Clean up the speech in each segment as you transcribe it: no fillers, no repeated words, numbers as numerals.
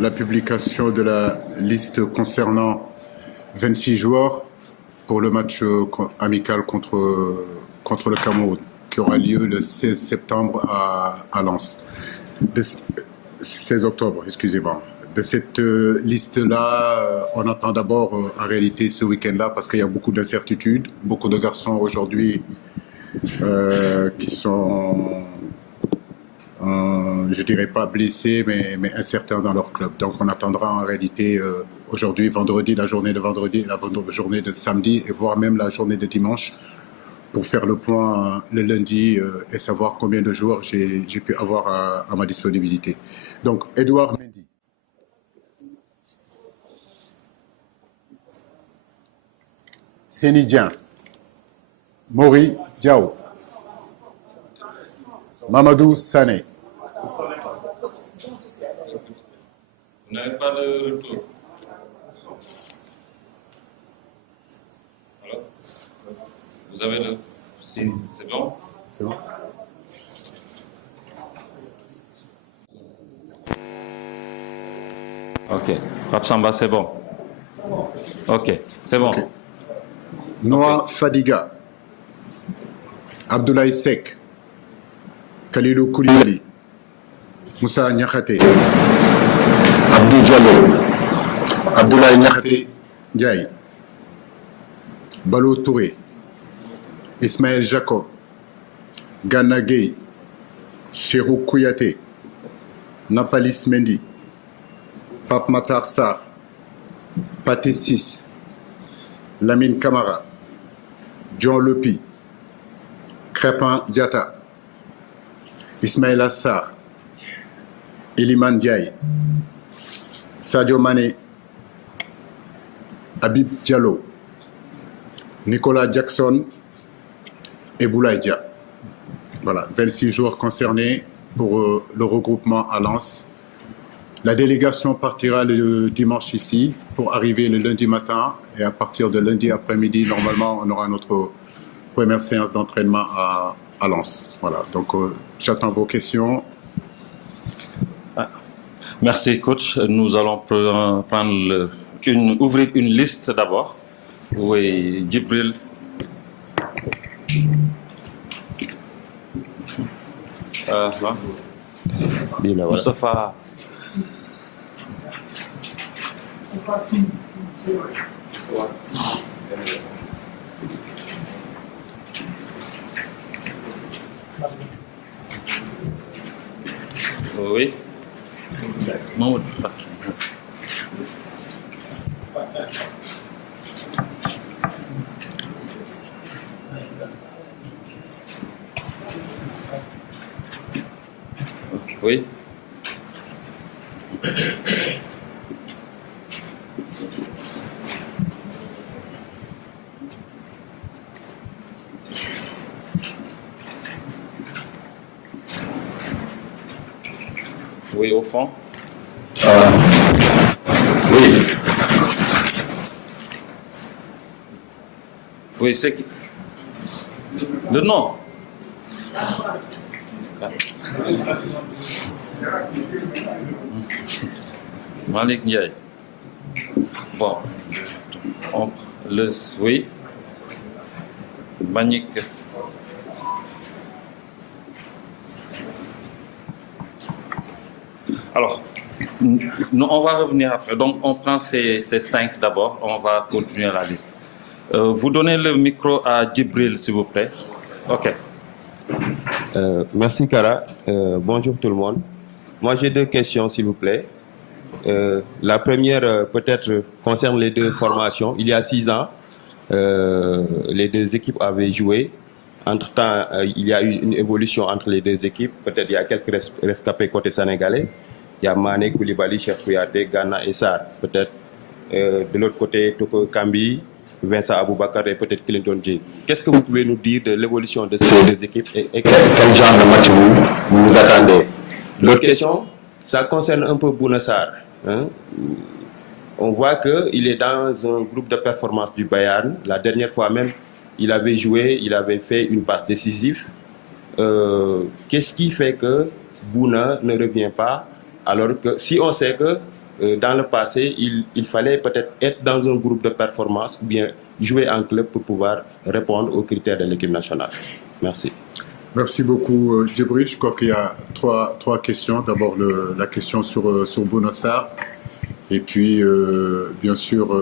la publication de la liste concernant 26 joueurs pour le match amical contre le Cameroun, qui aura lieu le 16 septembre à Lens. 16 octobre, excusez-moi. De cette liste-là, on attend d'abord en réalité ce week-end-là parce qu'il y a beaucoup d'incertitudes, beaucoup de garçons aujourd'hui qui sont, je dirais pas blessés, mais incertains dans leur club. Donc on attendra en réalité aujourd'hui, vendredi, la journée de vendredi, la journée de samedi et voire même la journée de dimanche pour faire le point le lundi et savoir combien de joueurs j'ai pu avoir à ma disponibilité. Donc Edouard Mendy. Seny Dieng, Mori Diaw, Mamadou Sané. Vous n'avez pas de retour. Alors, vous avez le... C'est bon? C'est bon. Ok. Pape Samba, c'est bon. Ok, c'est bon. Okay. Noah Fadiga, Abdoulaye Seck, Kalilou Koulibaly, Moussa Niakhaté, Abdou Diallo, Abdoulaye Niakhaté Ndiaye, Balou Touré, Ismaël Jacob, Gana Gueye, Cheikhou Kouyaté, Nampalis Mendy, Pape Matar Sarr, Pathé Ciss, Lamine Camara, John Lepi, Crépin Diatta, Ismaïla Sarr, Iliman Ndiaye, Sadio Mané, Habib Diallo, Nicolas Jackson et Boulaye Dia. Voilà, 26 joueurs concernés pour le regroupement à Lens. La délégation partira le dimanche ici pour arriver le lundi matin et à partir de lundi après-midi, normalement, on aura notre première séance d'entraînement à Lens. Voilà, donc j'attends vos questions. Merci coach. Nous allons prendre ouvrir une liste d'abord. Oui, Djibril. Moustapha. Oui. Mahmoud. Oui. Oui, au fond. Oui. Oui, c'est qui? Le nom. Malik Ndiaye. Bon. Oui. Manique. Alors, on va revenir après. Donc, on prend ces 5 d'abord. On va continuer la liste. Vous donnez le micro à Djibril, s'il vous plaît. OK. Merci, Kara. Bonjour tout le monde. Moi, j'ai 2 questions, s'il vous plaît. La première, peut-être, concerne les 2 formations. Il y a 6 ans, les 2 équipes avaient joué. Entre-temps, il y a eu une évolution entre les 2 équipes. Peut-être il y a quelques rescapés côté sénégalais. Il y a Mané, Koulibaly, Cheikh Kouyaté, Gana et Sarr. Peut-être de l'autre côté, Toko Kambi, Vincent Aboubakar et peut-être Clinton J. Qu'est-ce que vous pouvez nous dire de l'évolution de ces 2 équipes et quel genre de match vous attendez? L'autre question, ça concerne un peu Bouna Sarr. Hein? On voit qu'il est dans un groupe de performance du Bayern. La dernière fois même, il avait joué, il avait fait une passe décisive. Qu'est-ce qui fait que Bouna ne revient pas? Alors que si on sait que dans le passé, il fallait peut-être être dans un groupe de performance ou bien jouer en club pour pouvoir répondre aux critères de l'équipe nationale. Merci. Merci beaucoup, Djibril. Je crois qu'il y a trois questions. D'abord, la question sur Bouna Sarr. Et puis, bien sûr,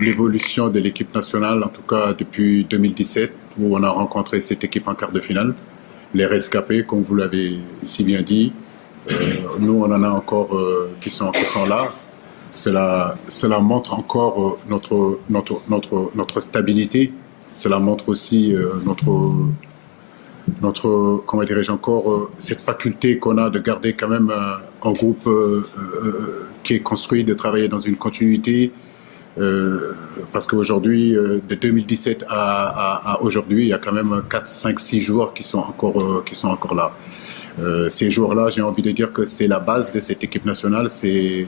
l'évolution de l'équipe nationale, en tout cas depuis 2017, où on a rencontré cette équipe en quart de finale. Les rescapés, comme vous l'avez si bien dit. Nous, on en a encore qui sont là. Cela montre encore notre stabilité. Cela montre aussi comment dirais-je encore, cette faculté qu'on a de garder quand même un groupe qui est construit, de travailler dans une continuité. Parce qu'aujourd'hui, de 2017 à aujourd'hui, il y a quand même 4, 5, 6 joueurs qui sont encore là. Ces joueurs-là, j'ai envie de dire que c'est la base de cette équipe nationale, c'est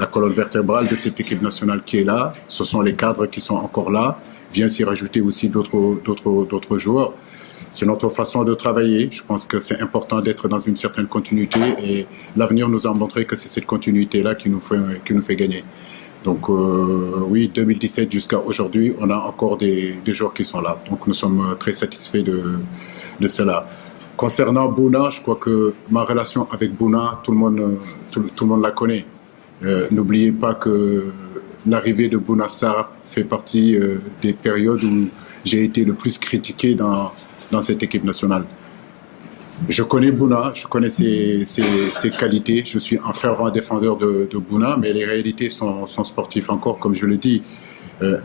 la colonne vertébrale de cette équipe nationale qui est là. Ce sont les cadres qui sont encore là. Vient s'y rajouter aussi d'autres joueurs. C'est notre façon de travailler. Je pense que c'est important d'être dans une certaine continuité et l'avenir nous a montré que c'est cette continuité-là qui nous fait gagner. Donc oui, 2017 jusqu'à aujourd'hui, on a encore des joueurs qui sont là. Donc nous sommes très satisfaits de cela. Concernant Bouna, je crois que ma relation avec Bouna, tout le monde la connaît. N'oubliez pas que l'arrivée de Bouna Sarr fait partie des périodes où j'ai été le plus critiqué dans cette équipe nationale. Je connais Bouna, je connais ses qualités, je suis un fervent défendeur de Bouna, mais les réalités sont sportives encore, comme je le dis.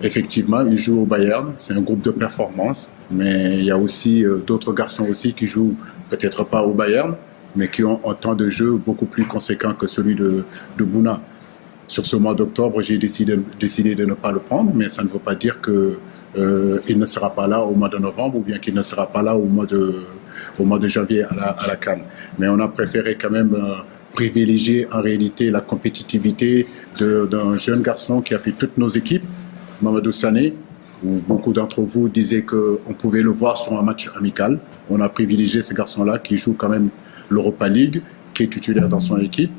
Effectivement, il joue au Bayern, c'est un groupe de performance, mais il y a aussi d'autres garçons aussi qui jouent peut-être pas au Bayern, mais qui ont un temps de jeu beaucoup plus conséquent que celui de Bouna. Sur ce mois d'octobre, j'ai décidé de ne pas le prendre, mais ça ne veut pas dire qu'il ne sera pas là au mois de novembre ou bien qu'il ne sera pas là au mois de janvier à la CAN. Mais on a préféré quand même privilégier en réalité la compétitivité d'un jeune garçon qui a fait toutes nos équipes, Mamadou Sané, où beaucoup d'entre vous disaient qu'on pouvait le voir sur un match amical. On a privilégié ce garçon-là qui joue quand même l'Europa League, qui est titulaire dans son équipe.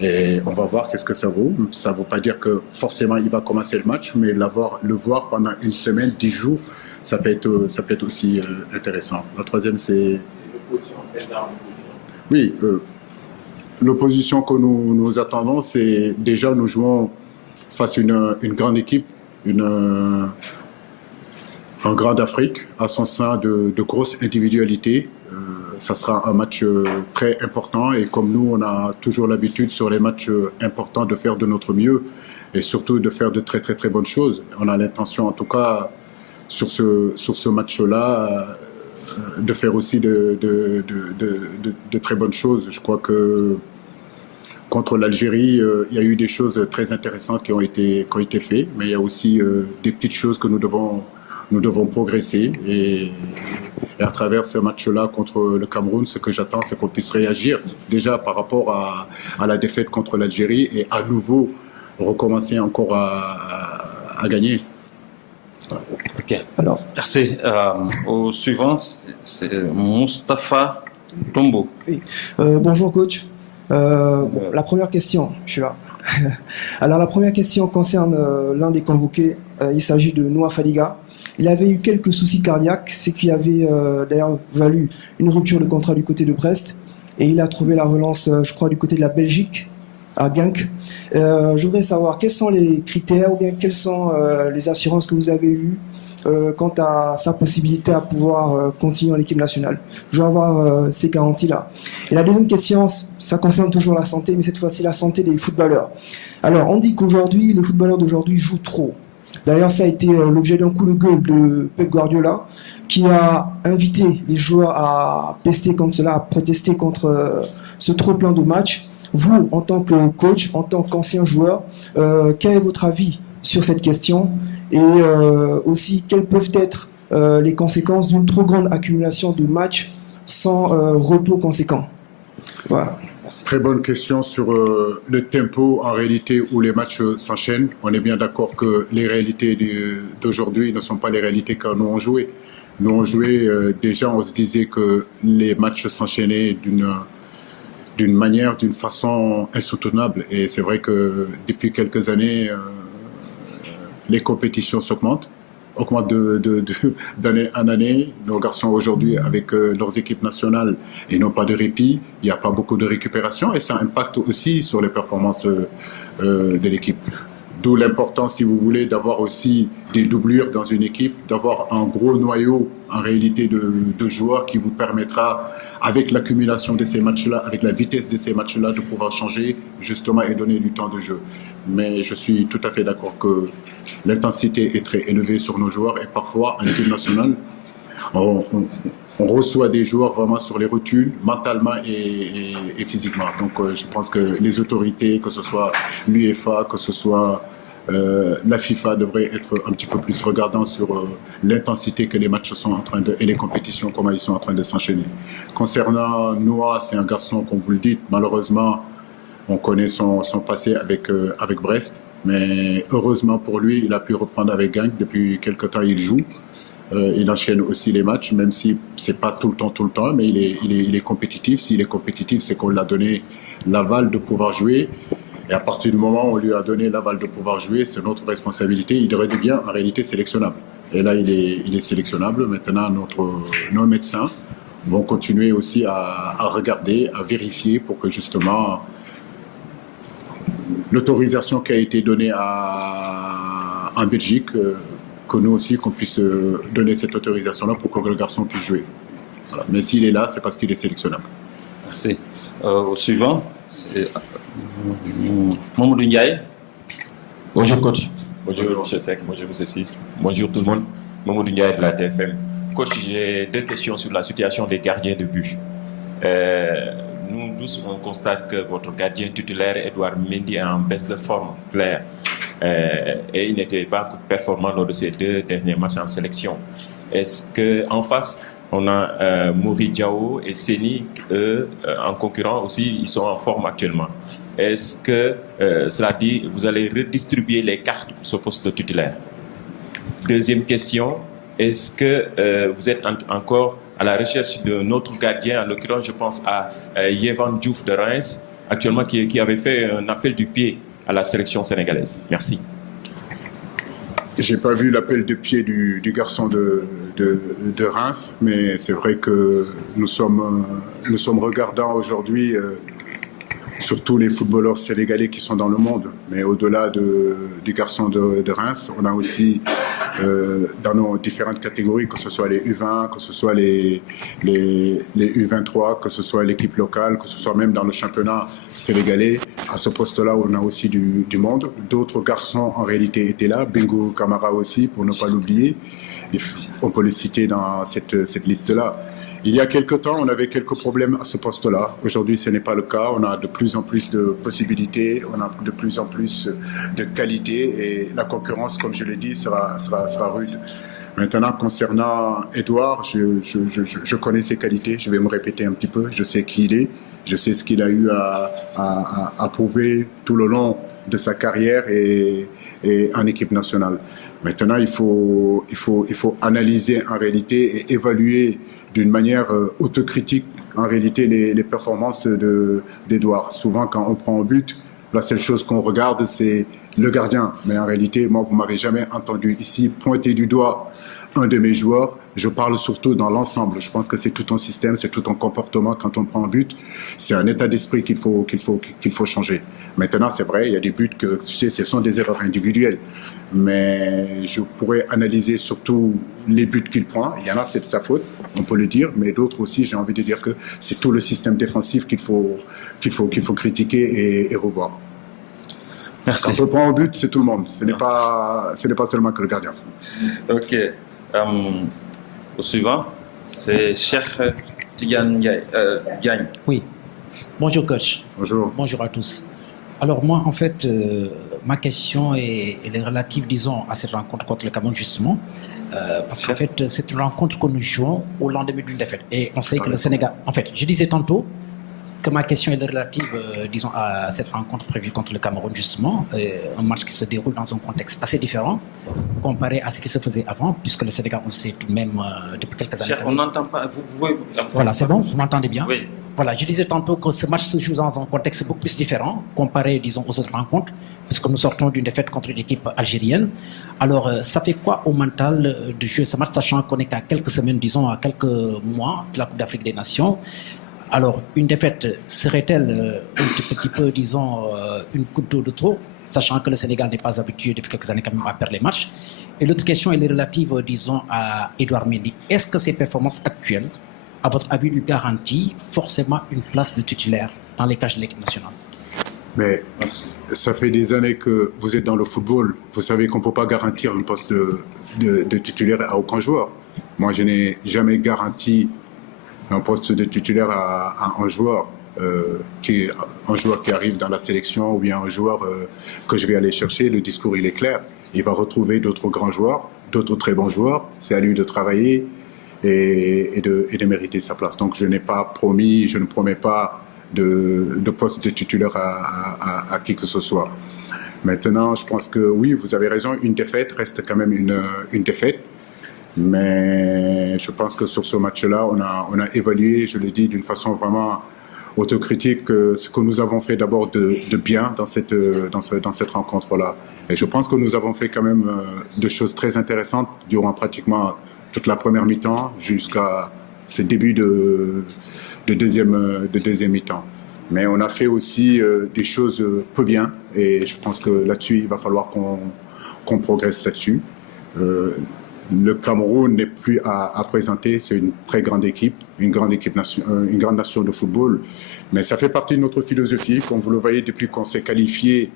Et on va voir qu'est-ce que ça vaut. Ça ne veut pas dire que forcément il va commencer le match, mais le voir pendant une semaine, 10 jours, ça peut être aussi intéressant. La troisième, c'est... Oui, l'opposition que nous attendons, c'est déjà nous jouons face à une grande équipe, en grande Afrique, à son sein de grosses individualités. Ça sera un match très important et comme nous, on a toujours l'habitude sur les matchs importants de faire de notre mieux et surtout de faire de très très très bonnes choses. On a l'intention en tout cas sur ce match-là de faire aussi de très bonnes choses. Je crois que contre l'Algérie, il y a eu des choses très intéressantes qui ont été faites, mais il y a aussi des petites choses que nous devons progresser. Et à travers ce match-là contre le Cameroun, ce que j'attends, c'est qu'on puisse réagir déjà par rapport à la défaite contre l'Algérie et à nouveau recommencer encore à gagner. Ok. Alors, merci. Au suivant, c'est Moustapha Tombo. Oui. Bonjour coach. La première question, je suis là. Alors la première question concerne l'un des convoqués. Il s'agit de Noah Fadiga. Il avait eu quelques soucis cardiaques, ce qui avait d'ailleurs valu une rupture de contrat du côté de Brest. Et il a trouvé la relance, je crois, du côté de la Belgique, à Genk. Je voudrais savoir quels sont les critères ou bien quelles sont les assurances que vous avez eues quant à sa possibilité à pouvoir continuer en équipe nationale. Je veux avoir ces garanties-là. Et la deuxième question, ça concerne toujours la santé, mais cette fois-ci la santé des footballeurs. Alors, on dit qu'aujourd'hui, les footballeurs d'aujourd'hui jouent trop. D'ailleurs, ça a été l'objet d'un coup de gueule de Pep Guardiola, qui a invité les joueurs à pester contre cela, à protester contre ce trop-plein de matchs. Vous, en tant que coach, en tant qu'ancien joueur, quel est votre avis sur cette question? Et aussi, quelles peuvent être les conséquences d'une trop grande accumulation de matchs sans repos conséquent? Voilà. Très bonne question sur le tempo en réalité où les matchs s'enchaînent. On est bien d'accord que les réalités d'aujourd'hui ne sont pas les réalités que nous on joué. Nous on joué déjà, on se disait que les matchs s'enchaînaient d'une manière, d'une façon insoutenable. Et c'est vrai que depuis quelques années, les compétitions augmentent d'année en année. Nos garçons aujourd'hui, avec leurs équipes nationales, ils n'ont pas de répit, il n'y a pas beaucoup de récupération et ça impacte aussi sur les performances de l'équipe. D'où l'importance, si vous voulez, d'avoir aussi des doublures dans une équipe, d'avoir un gros noyau en réalité de joueurs qui vous permettra, avec l'accumulation de ces matchs-là, avec la vitesse de ces matchs-là, de pouvoir changer justement et donner du temps de jeu. Mais je suis tout à fait d'accord que l'intensité est très élevée sur nos joueurs et parfois en équipe nationale, on reçoit des joueurs vraiment sur les rotules, mentalement et physiquement. Donc je pense que les autorités, que ce soit l'UEFA, que ce soit la FIFA, devraient être un petit peu plus regardants sur l'intensité que les matchs sont en train de, et les compétitions, comment ils sont en train de s'enchaîner. Concernant Noah, c'est un garçon, comme vous le dites, malheureusement, on connaît son passé avec Brest, mais heureusement pour lui, il a pu reprendre avec Genk. Depuis quelques temps, il joue. Il enchaîne aussi les matchs, même si c'est pas tout le temps, mais il est compétitif. S'il est compétitif, c'est qu'on lui a donné l'aval de pouvoir jouer. Et à partir du moment où on lui a donné l'aval de pouvoir jouer, c'est notre responsabilité. Il redevient en réalité sélectionnable. Et là, il est sélectionnable. Maintenant, nos médecins vont continuer aussi à regarder, à vérifier pour que justement l'autorisation qui a été donnée en Belgique, que nous aussi, qu'on puisse donner cette autorisation-là pour que le garçon puisse jouer. Voilà. Mais s'il est là, c'est parce qu'il est sélectionnable. Merci. Au suivant, Mamadou Ndiaye. Bonjour coach. Bonjour M. Sek, bonjour M. 6. Bonjour tout le monde. Mamadou Ndiaye de la TFM. Coach, j'ai deux questions sur la situation des gardiens de but. Nous tous, on constate que votre gardien titulaire, Edouard Mendy, est en baisse de forme claire. Et il n'était pas performant lors de ces deux derniers matchs en sélection. Est-ce qu'en face, on a Mouri Diao et Seni, eux, en concurrent aussi, ils sont en forme actuellement. Est-ce que, cela dit, vous allez redistribuer les cartes pour ce poste de titulaire? Deuxième question, est-ce que vous êtes encore à la recherche d'un autre gardien? En l'occurrence, je pense à Yvan Diouf de Reims, actuellement qui avait fait un appel du pied à la sélection sénégalaise. Merci. J'ai pas vu l'appel de pied du garçon de Reims, mais c'est vrai que nous sommes regardants aujourd'hui sur tous les footballeurs sénégalais qui sont dans le monde. Mais au-delà du garçon de Reims, on a aussi dans nos différentes catégories, que ce soit les U20, que ce soit les U23, que ce soit l'équipe locale, que ce soit même dans le championnat sénégalais, à ce poste-là, on a aussi du monde. D'autres garçons, en réalité, étaient là. Bingo Camara aussi, pour ne pas l'oublier. On peut les citer dans cette liste-là. Il y a quelques temps, on avait quelques problèmes à ce poste-là. Aujourd'hui, ce n'est pas le cas. On a de plus en plus de possibilités, on a de plus en plus de qualité et la concurrence, comme je l'ai dit, sera rude. Maintenant, concernant Edouard, je connais ses qualités. Je vais me répéter un petit peu. Je sais qui il est. Je sais ce qu'il a eu à prouver tout le long de sa carrière et en équipe nationale. Maintenant, il faut analyser en réalité et évaluer d'une manière autocritique en réalité les performances d'Edouard. Souvent, quand on prend un but, la seule chose qu'on regarde, c'est le gardien. Mais en réalité, moi, vous m'avez jamais entendu ici pointer du doigt un de mes joueurs. Je parle surtout dans l'ensemble. Je pense que c'est tout un système, c'est tout un comportement quand on prend un but. C'est un état d'esprit qu'il faut changer. Maintenant, c'est vrai, il y a des buts que, tu sais, ce sont des erreurs individuelles. Mais je pourrais analyser surtout les buts qu'il prend. Il y en a, c'est de sa faute, on peut le dire. Mais d'autres aussi, j'ai envie de dire que c'est tout le système défensif qu'il faut critiquer et revoir. Merci. Quand on prend un but, c'est tout le monde. Ce n'est pas seulement que le gardien. Ok. Au suivant, c'est Cheikh Tidiane Diagne. Oui. Bonjour coach. Bonjour. Bonjour à tous. Alors moi, en fait, ma question elle est relative, disons, à cette rencontre contre le Cameroun, justement. Parce qu'en fait, c'est une rencontre que nous jouons au lendemain d'une défaite. Et on sait que le Sénégal... En fait, je disais tantôt que ma question est relative, disons, à cette rencontre prévue contre le Cameroun, justement. Un match qui se déroule dans un contexte assez différent comparé à ce qui se faisait avant, puisque le Sénégal, on le sait tout de même depuis quelques années. On n'entend pas. Vous pouvez... Voilà, c'est bon, vous m'entendez bien? Oui. voilà, je disais tantôt que ce match se joue dans un contexte beaucoup plus différent, comparé, disons, aux autres rencontres, puisque nous sortons d'une défaite contre une équipe algérienne. Alors, ça fait quoi au mental de jouer ce match, sachant qu'on est qu'à quelques semaines, disons, à quelques mois de la Coupe d'Afrique des Nations? Alors, une défaite serait-elle un petit peu, disons, une goutte d'eau de trop, sachant que le Sénégal n'est pas habitué depuis quelques années quand même à perdre les matchs? Et l'autre question, elle est relative, disons, à Edouard Mendy. Est-ce que ses performances actuelles, à votre avis, lui garantissent forcément une place de titulaire dans les cages de l'équipe nationale? Mais ça fait des années que vous êtes dans le football. Vous savez qu'on ne peut pas garantir une poste de titulaire à aucun joueur. Moi, je n'ai jamais garanti un poste de titulaire à un joueur. Un joueur qui arrive dans la sélection ou bien un joueur que je vais aller chercher. Le discours, il est clair. Il va retrouver d'autres grands joueurs, d'autres très bons joueurs. C'est à lui de travailler et de mériter sa place. Donc je n'ai pas promis, je ne promets pas de poste de titulaire à qui que ce soit. Maintenant, je pense que oui, vous avez raison, une défaite reste quand même une défaite. Mais je pense que sur ce match-là, on a évalué, je le dis d'une façon vraiment autocritique, ce que nous avons fait d'abord de bien dans cette rencontre-là. Et je pense que nous avons fait quand même des choses très intéressantes durant pratiquement toute la première mi-temps jusqu'à ce début de deuxième mi-temps. Mais on a fait aussi des choses peu bien et je pense que là-dessus, il va falloir qu'on progresse là-dessus. Le Cameroun n'est plus à présenter, c'est une très grande équipe, une grande nation de football. Mais ça fait partie de notre philosophie, comme vous le voyez depuis qu'on s'est qualifié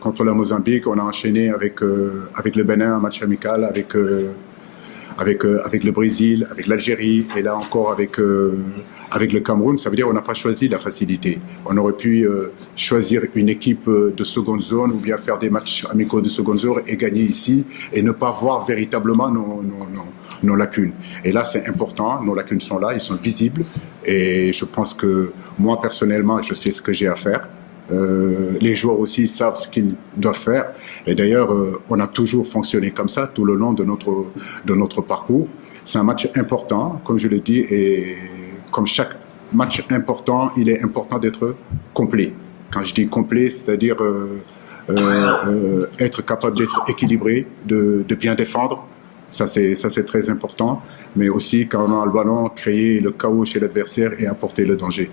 contre la Mozambique, on a enchaîné avec le Bénin, un match amical, avec le Brésil, avec l'Algérie et là encore avec le Cameroun. Ça veut dire qu'on n'a pas choisi la facilité. On aurait pu choisir une équipe de seconde zone ou bien faire des matchs amicaux de seconde zone et gagner ici et ne pas voir véritablement nos lacunes. Et là, c'est important. Nos lacunes sont là, ils sont visibles. Et je pense que moi, personnellement, je sais ce que j'ai à faire. Les joueurs aussi savent ce qu'ils doivent faire. Et d'ailleurs, on a toujours fonctionné comme ça tout le long de notre parcours. C'est un match important, comme je l'ai dit, et comme chaque match important, il est important d'être complet. Quand je dis complet, c'est-à-dire être capable d'être équilibré, de bien défendre. Ça, c'est très important. Mais aussi, quand on a le ballon, créer le chaos chez l'adversaire et apporter le danger.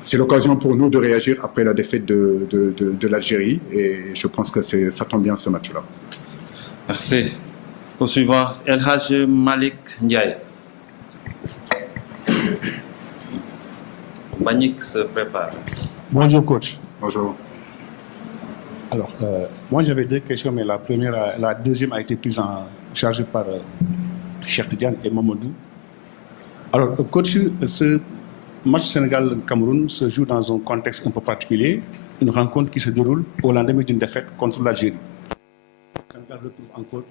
C'est l'occasion pour nous de réagir après la défaite de l'Algérie et je pense que ça tombe bien ce match-là. Merci. Au suivant, El Hadj Malik Ndiaye. Mbagnick se prépare. Bonjour coach. Bonjour. Alors, moi j'avais deux questions, mais la deuxième a été prise en charge par Cheikh Tidiane et Mamadou. Alors, coach, ce match Sénégal-Cameroun se joue dans un contexte un peu particulier, une rencontre qui se déroule au lendemain d'une défaite contre l'Algérie. Sénégal retrouve encore.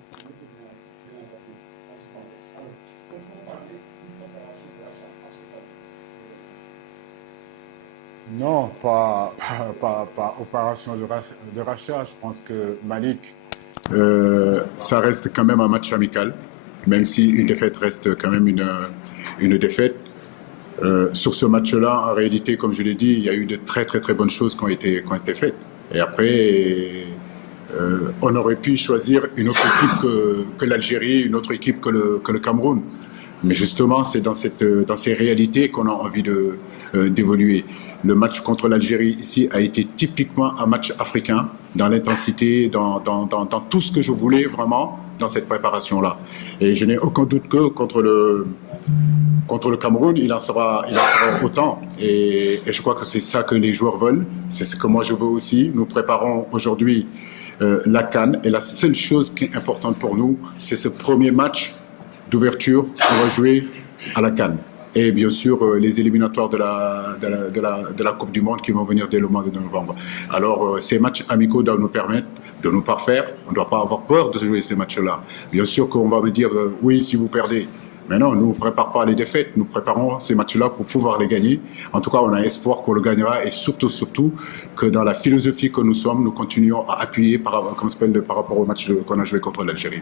Non, pas opération de rachat. Je pense que Malik, ça reste quand même un match amical, même si une défaite reste quand même une défaite. Sur ce match-là, en réalité, comme je l'ai dit, il y a eu de très très très bonnes choses qui ont été faites. Et après, on aurait pu choisir une autre équipe que l'Algérie, une autre équipe que le Cameroun. Mais justement, c'est dans ces réalités qu'on a envie d'évoluer. Le match contre l'Algérie ici a été typiquement un match africain, dans l'intensité, dans tout ce que je voulais vraiment dans cette préparation-là. Et je n'ai aucun doute que contre le Cameroun, il en sera autant. Et je crois que c'est ça que les joueurs veulent. C'est ce que moi je veux aussi. Nous préparons aujourd'hui la CAN. Et la seule chose qui est importante pour nous, c'est ce premier match d'ouverture qu'on va jouer à la CAN. Et bien sûr, les éliminatoires de la Coupe du Monde qui vont venir dès le mois de novembre. Alors, ces matchs amicaux doivent nous permettre de nous parfaire. On ne doit pas avoir peur de jouer ces matchs-là. Bien sûr qu'on va me dire, oui, si vous perdez, Mais non, nous ne préparons pas les défaites, nous préparons ces matchs-là pour pouvoir les gagner. En tout cas, on a espoir qu'on le gagnera et surtout que dans la philosophie que nous sommes, nous continuons à appuyer par rapport au match qu'on a joué contre l'Algérie.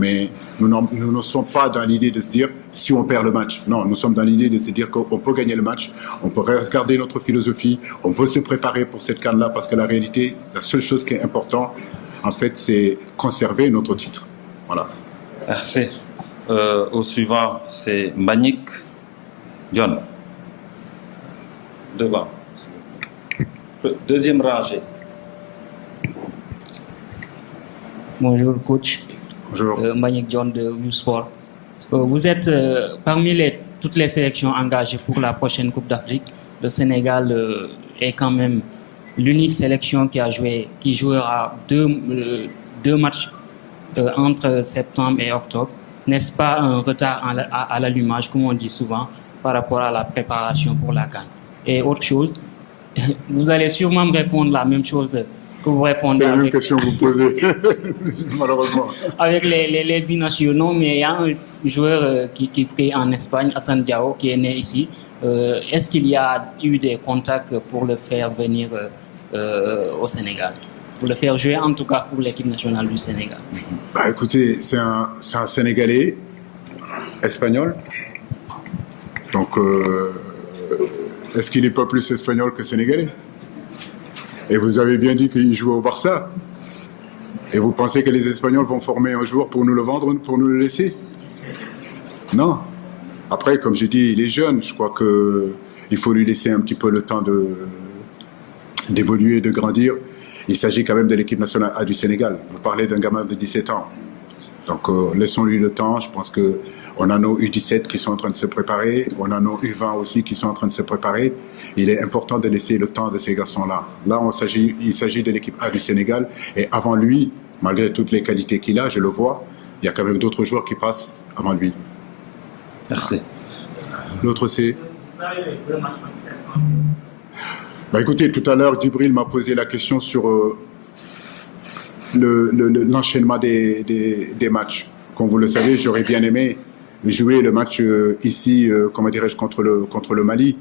Mais nous ne sommes pas dans l'idée de se dire si on perd le match. Non, nous sommes dans l'idée de se dire qu'on peut gagner le match, on peut regarder notre philosophie, on peut se préparer pour cette CAN-là parce que la réalité, la seule chose qui est importante, en fait, c'est conserver notre titre. Voilà. Merci. Au suivant, c'est Mbagnick John. Devant. Deuxième rangée. Bonjour coach. Bonjour. Mbagnick John de U-Sport. Vous êtes parmi toutes les sélections engagées pour la prochaine Coupe d'Afrique. Le Sénégal est quand même l'unique sélection qui jouera deux matchs entre septembre et octobre. N'est-ce pas un retard à l'allumage, comme on dit souvent, par rapport à la préparation pour la CAN? Et autre chose, vous allez sûrement me répondre la même chose que vous répondez. C'est la même question que vous posez, malheureusement. Avec les binationaux, mais il y a un joueur qui est en Espagne, Hassan Diao, qui est né ici. Est-ce qu'il y a eu des contacts pour le faire venir au Sénégal? Pour le faire jouer, en tout cas pour l'équipe nationale du Sénégal? Bah, écoutez, c'est un Sénégalais espagnol. Donc, est-ce qu'il n'est pas plus espagnol que sénégalais? Et vous avez bien dit qu'il joue au Barça. Et vous pensez que les Espagnols vont former un joueur pour nous le vendre, pour nous le laisser? Non. Après, comme j'ai dit, il est jeune. Je crois qu'il faut lui laisser un petit peu le temps d'évoluer, de grandir. Il s'agit quand même de l'équipe nationale A du Sénégal. Vous parlez d'un gamin de 17 ans. Donc, laissons-lui le temps. Je pense qu'on a nos U17 qui sont en train de se préparer. On a nos U20 aussi qui sont en train de se préparer. Il est important de laisser le temps de ces garçons-là. Là, il s'agit de l'équipe A du Sénégal. Et avant lui, malgré toutes les qualités qu'il a, je le vois, il y a quand même d'autres joueurs qui passent avant lui. Merci. L'autre, c'est... Bah écoutez, tout à l'heure, Djibril m'a posé la question sur l'enchaînement des matchs. Comme vous le savez, j'aurais bien aimé jouer le match ici, comment dirais-je, contre le Mali.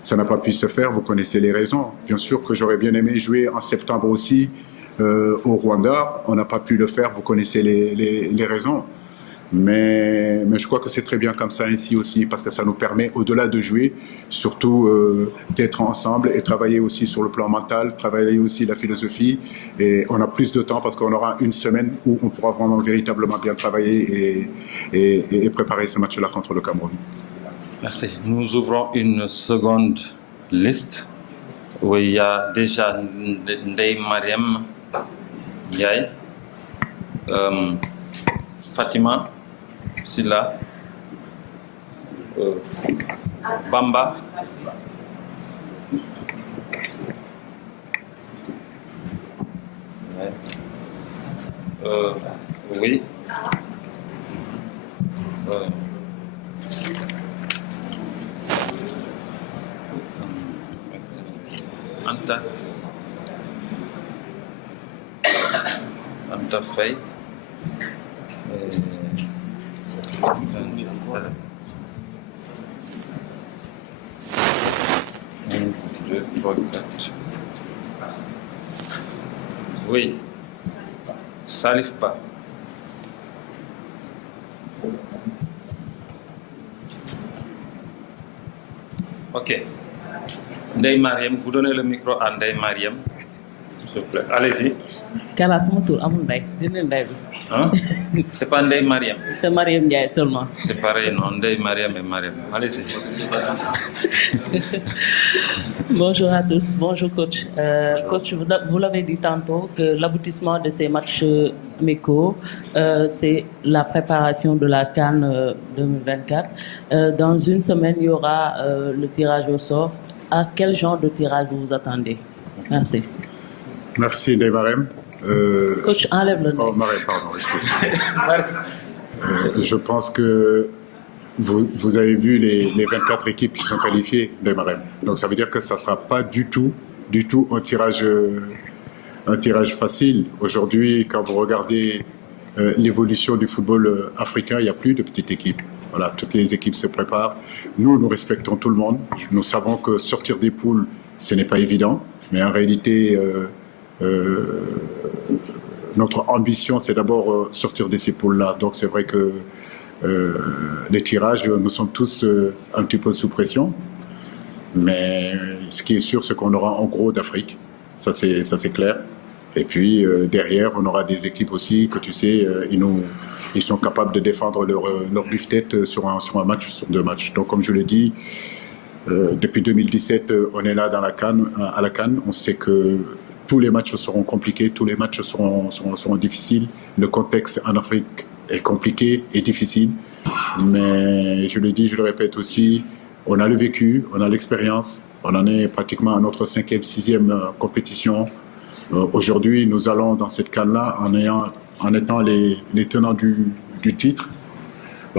Ça n'a pas pu se faire, vous connaissez les raisons. Bien sûr que j'aurais bien aimé jouer en septembre aussi au Rwanda. On n'a pas pu le faire, vous connaissez les raisons. Mais je crois que c'est très bien comme ça ici aussi, parce que ça nous permet, au-delà de jouer, surtout d'être ensemble et travailler aussi sur le plan mental, travailler aussi la philosophie. Et on a plus de temps parce qu'on aura une semaine où on pourra vraiment véritablement bien travailler et préparer ce match-là contre le Cameroun. Merci. Nous ouvrons une seconde liste où il y a déjà Ndeye Mariam Ndiaye, Fatima Silla, Bamba, oui, Anta Faye. Oui, Salif Ba. Ok. Ndeye Mariam, vous donnez le micro à Ndeye Mariam, s'il vous plaît. Allez-y. Kala sama tour amul nday dina nday bi. Hein? C'est pas Ndeye Mariam. C'est Mariam Ndiaye seulement. C'est pareil, non? Ndeye Mariam et Mariam. Allez-y. Bonjour à tous, bonjour coach. Coach, vous l'avez dit tantôt que l'aboutissement de ces matchs amicaux, c'est la préparation de la CAN 2024. Dans une semaine, il y aura le tirage au sort. À quel genre de tirage vous vous attendez? Merci. Merci, Ndeye Mariam. Coach, enlève le nom. Oh, Mariam, pardon, excusez-moi. Je pense que vous avez vu les 24 équipes qui sont qualifiées de Mariam. Donc ça veut dire que ça ne sera pas du tout un tirage facile. Aujourd'hui, quand vous regardez l'évolution du football africain, il n'y a plus de petites équipes. Voilà, toutes les équipes se préparent. Nous respectons tout le monde. Nous savons que sortir des poules, ce n'est pas évident. Mais en réalité, notre ambition, c'est d'abord sortir de ces poules-là. Donc c'est vrai que les tirages, nous sommes tous un petit peu sous pression. Mais ce qui est sûr, c'est qu'on aura en gros d'Afrique. Ça, c'est clair. Et puis derrière, on aura des équipes aussi que tu sais, ils sont capables de défendre leur biffe-tête sur un match, sur 2 matchs. Donc comme je l'ai dit, depuis 2017, on est là dans à la CAN. On sait que tous les matchs seront compliqués, tous les matchs seront difficiles. Le contexte en Afrique est compliqué et difficile. Mais je le dis, je le répète aussi, on a le vécu, on a l'expérience. On en est pratiquement à notre 5e, 6e compétition. Aujourd'hui, nous allons dans cette CAN-là en étant les tenants du titre.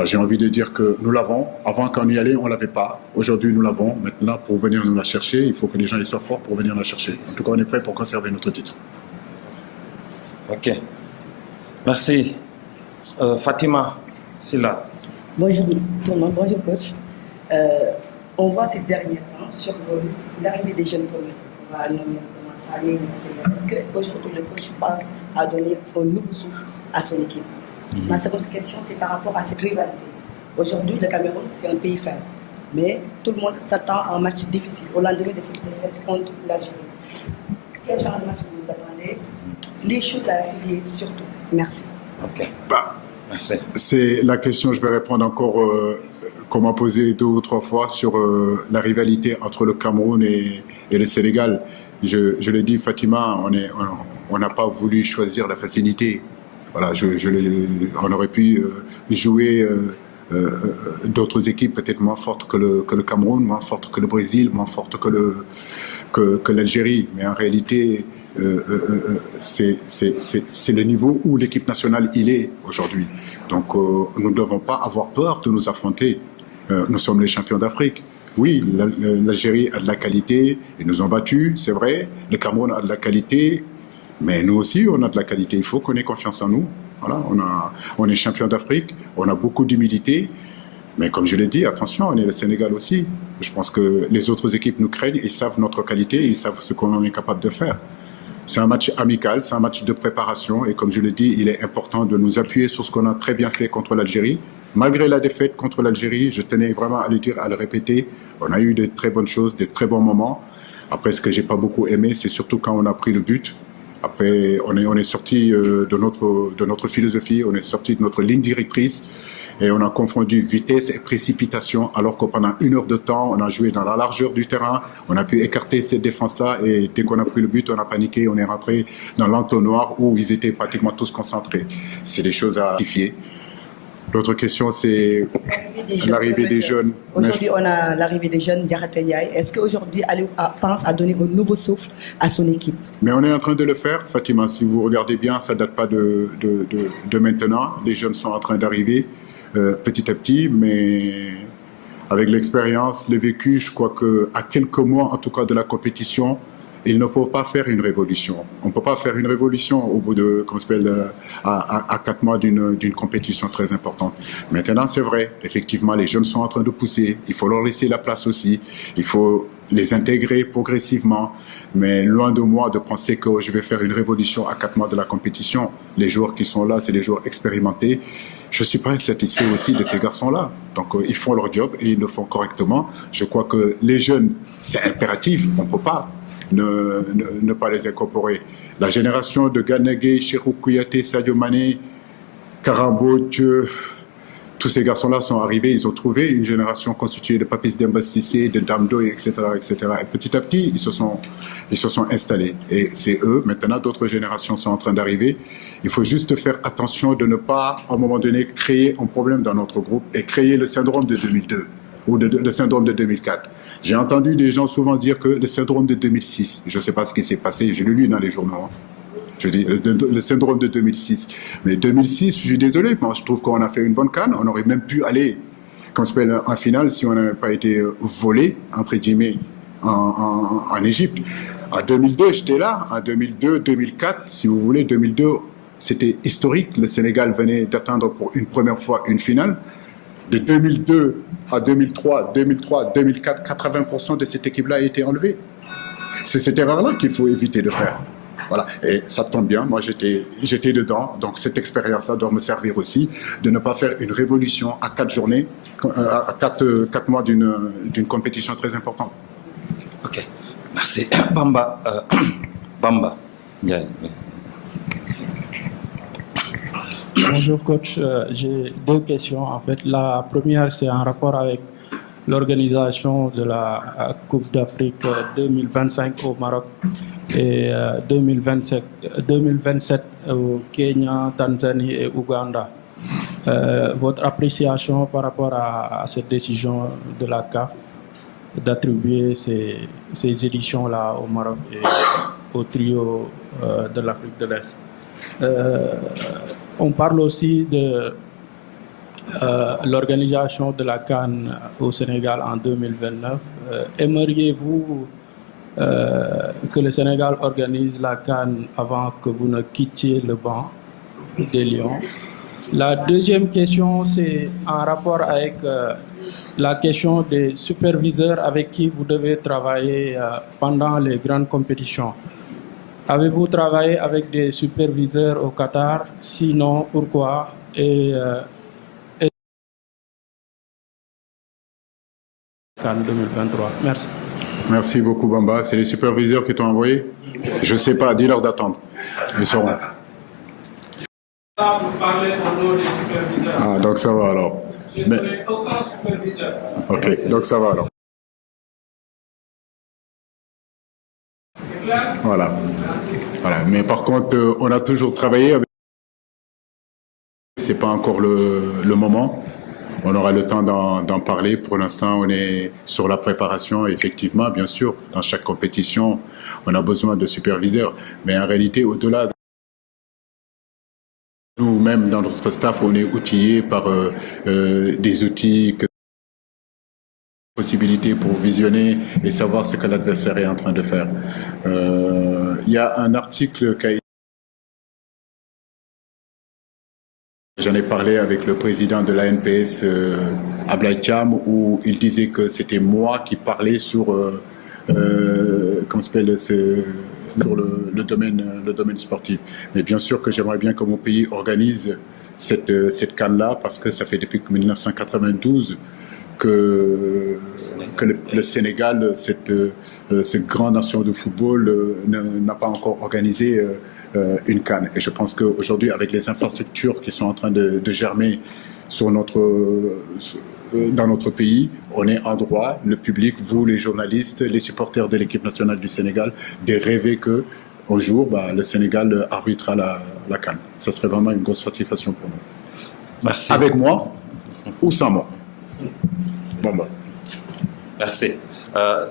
J'ai envie de dire que nous l'avons. Avant, quand on y allait, on ne l'avait pas. Aujourd'hui, nous l'avons. Maintenant, pour venir nous la chercher, il faut que les gens soient forts pour venir la chercher. En tout cas, on est prêt pour conserver notre titre. Ok. Merci. Fatima, c'est là. Bonjour tout le monde, bonjour coach. On voit ces derniers temps sur vos listes l'arrivée des jeunes comme on va nommer Sané. Est-ce qu'aujourd'hui le coach pense à donner un nouveau souffle à son équipe? Ma seconde question, c'est par rapport à cette rivalité. Aujourd'hui, le Cameroun, c'est un pays faible, mais tout le monde s'attend à un match difficile au lendemain de cette défaite contre l'Algérie. Quel genre de match vous attendez? Les choses à rectifier surtout. Merci. Ok. Merci. C'est la question, je vais répondre encore, qu'on m'a posé 2 ou 3 fois sur la rivalité entre le Cameroun et le Sénégal. Je l'ai dit, Fatima, on n'a pas voulu choisir la facilité. Voilà, on aurait pu jouer d'autres équipes peut-être moins fortes que le Cameroun, moins fortes que le Brésil, moins fortes que l'Algérie. Mais en réalité, c'est le niveau où l'équipe nationale il est aujourd'hui. Donc nous ne devons pas avoir peur de nous affronter. Nous sommes les champions d'Afrique. Oui, l'Algérie a de la qualité, ils nous ont battus, c'est vrai. Le Cameroun a de la qualité, mais nous aussi, on a de la qualité. Il faut qu'on ait confiance en nous. Voilà, on est champion d'Afrique, on a beaucoup d'humilité. Mais comme je l'ai dit, attention, on est le Sénégal aussi. Je pense que les autres équipes nous craignent, ils savent notre qualité, ils savent ce qu'on est capable de faire. C'est un match amical, c'est un match de préparation. Et comme je l'ai dit, il est important de nous appuyer sur ce qu'on a très bien fait contre l'Algérie. Malgré la défaite contre l'Algérie, je tenais vraiment à le dire, à le répéter. On a eu de très bonnes choses, de très bons moments. Après, ce que je n'ai pas beaucoup aimé, c'est surtout quand on a pris le but. Après, on est sorti de notre philosophie, on est sorti de notre ligne directrice et on a confondu vitesse et précipitation alors que pendant 1 heure de temps, on a joué dans la largeur du terrain, on a pu écarter cette défense-là et dès qu'on a pris le but, on a paniqué, on est rentré dans l'entonnoir où ils étaient pratiquement tous concentrés. C'est des choses à rectifier. L'autre question, c'est l'arrivée des jeunes. Aujourd'hui, on a l'arrivée des jeunes, Diakhaté Ndiaye. Est-ce qu'aujourd'hui, Aliou pense à donner un nouveau souffle à son équipe? Mais on est en train de le faire, Fatima. Si vous regardez bien, ça ne date pas de maintenant. Les jeunes sont en train d'arriver petit à petit, mais avec l'expérience, le vécu, je crois qu'à quelques mois, en tout cas, de la compétition, ils ne peuvent pas faire une révolution. On ne peut pas faire une révolution au bout de, à 4 mois d'une compétition très importante. Maintenant, c'est vrai, effectivement, les jeunes sont en train de pousser. Il faut leur laisser la place aussi. Il faut les intégrer progressivement. Mais loin de moi de penser que je vais faire une révolution à 4 mois de la compétition. Les joueurs qui sont là, c'est des joueurs expérimentés. Je ne suis pas insatisfait aussi de ces garçons-là. Donc, ils font leur job et ils le font correctement. Je crois que les jeunes, c'est impératif. On ne peut pas ne pas les incorporer. La génération de Gana Gueye, Cheikhou Kouyaté, Sadio Mané, Karambo, tous ces garçons-là sont arrivés, ils ont trouvé une génération constituée de Papis Demba Cissé, de Damdo, etc., etc. Et petit à petit, ils se sont installés. Et c'est eux, maintenant, d'autres générations sont en train d'arriver. Il faut juste faire attention de ne pas, à un moment donné, créer un problème dans notre groupe et créer le syndrome de 2002 ou le syndrome de 2004. J'ai entendu des gens souvent dire que le syndrome de 2006, je ne sais pas ce qui s'est passé, je l'ai lu dans les journaux. Je dis le syndrome de 2006. Mais 2006, je suis désolé, moi je trouve qu'on a fait une bonne CAN, on aurait même pu aller en finale si on n'avait pas été volé, entre guillemets, en Égypte. En 2002, j'étais là. En 2002, 2004, si vous voulez, 2002, c'était historique. Le Sénégal venait d'atteindre pour une première fois une finale. De 2002 à 2003, 2004, 80% de cette équipe-là a été enlevée. C'est cette erreur-là qu'il faut éviter de faire. Voilà. Et ça tombe bien, moi j'étais dedans, donc cette expérience-là doit me servir aussi de ne pas faire une révolution à 4 journées, à 4 mois d'une compétition très importante. Ok, merci. Bamba. Bamba. Yeah. Bonjour coach, j'ai 2 questions en fait. La première c'est en rapport avec l'organisation de la Coupe d'Afrique 2025 au Maroc et 2027 au Kenya, Tanzanie et Ouganda. Votre appréciation par rapport à cette décision de la CAF d'attribuer ces éditions-là au Maroc et au trio de l'Afrique de l'Est. On parle aussi de l'organisation de la CAN au Sénégal en 2029. Aimeriez-vous que le Sénégal organise la CAN avant que vous ne quittiez le banc des Lions? La deuxième question, c'est en rapport avec la question des superviseurs avec qui vous devez travailler pendant les grandes compétitions. Avez-vous travaillé avec des superviseurs au Qatar? Sinon, pourquoi? Et CAN 2023. Merci. Merci beaucoup Bamba. C'est les superviseurs qui t'ont envoyé? Je ne sais pas, dis-leur d'attendre. Ils seront. Vous parlez au nom des superviseurs. Ah, donc ça va alors. Je ne connais aucun superviseur. Ok, donc ça va alors. C'est clair? Voilà. Mais par contre, on a toujours travaillé avec... C'est pas encore le moment. On aura le temps d'en parler. Pour l'instant, on est sur la préparation. Effectivement, bien sûr, dans chaque compétition, on a besoin de superviseurs. Mais en réalité, au-delà de nous-mêmes, dans notre staff, on est outillés par des outils, possibilités pour visionner et savoir ce que l'adversaire est en train de faire. Il y a un article qui a été... J'en ai parlé avec le président de l'ANPS, Ablaye Thiam, où il disait que c'était moi qui parlais sur, comment s'appelle, sur le domaine sportif. Mais bien sûr que j'aimerais bien que mon pays organise cette CAN-là, parce que ça fait depuis 1992 que le Sénégal, cette grande nation de football, n'a pas encore organisé une CAN. Et je pense qu'aujourd'hui, avec les infrastructures qui sont en train de germer dans notre pays, on est en droit, le public, vous les journalistes, les supporters de l'équipe nationale du Sénégal, de rêver qu'un jour, le Sénégal arbitrera la CAN. Ça serait vraiment une grosse satisfaction pour nous. Merci. Avec moi ou sans moi. Bon. Merci.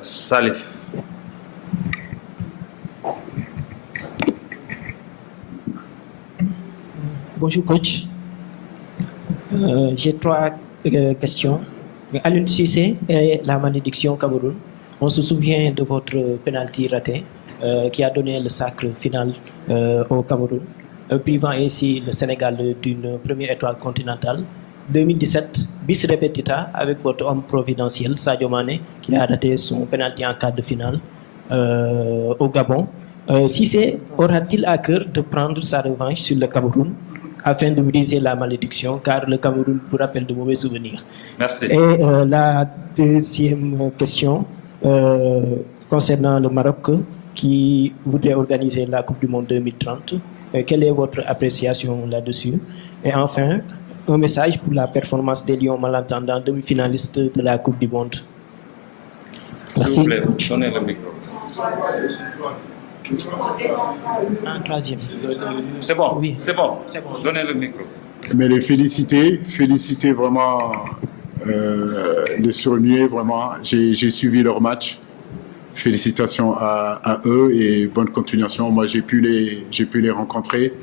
Salif. Bonjour coach. J'ai 3 questions. Aliou Cissé et la malédiction Cameroun. On se souvient de votre penalty raté qui a donné le sacre final au Cameroun, privant ainsi le Sénégal d'une première étoile continentale. 2017, bis repetita avec votre homme providentiel Sadio Mané qui a raté son penalty en quart de finale au Gabon. Cissé aura-t-il à cœur de prendre sa revanche sur le Cameroun afin de briser la malédiction, car le Cameroun vous rappelle de mauvais souvenirs? Merci. Et la deuxième question concernant le Maroc qui voudrait organiser la Coupe du Monde 2030. Quelle est votre appréciation là-dessus? Et enfin, un message pour la performance des Lions malentendants, demi-finalistes de la Coupe du Monde. Merci. S'il vous plaît, donnez le micro. Un troisième. C'est bon, oui. C'est bon. Donnez le micro. Mais les féliciter vraiment les surnuer, vraiment. J'ai suivi leur match. Félicitations à eux et bonne continuation. Moi, j'ai pu les rencontrer,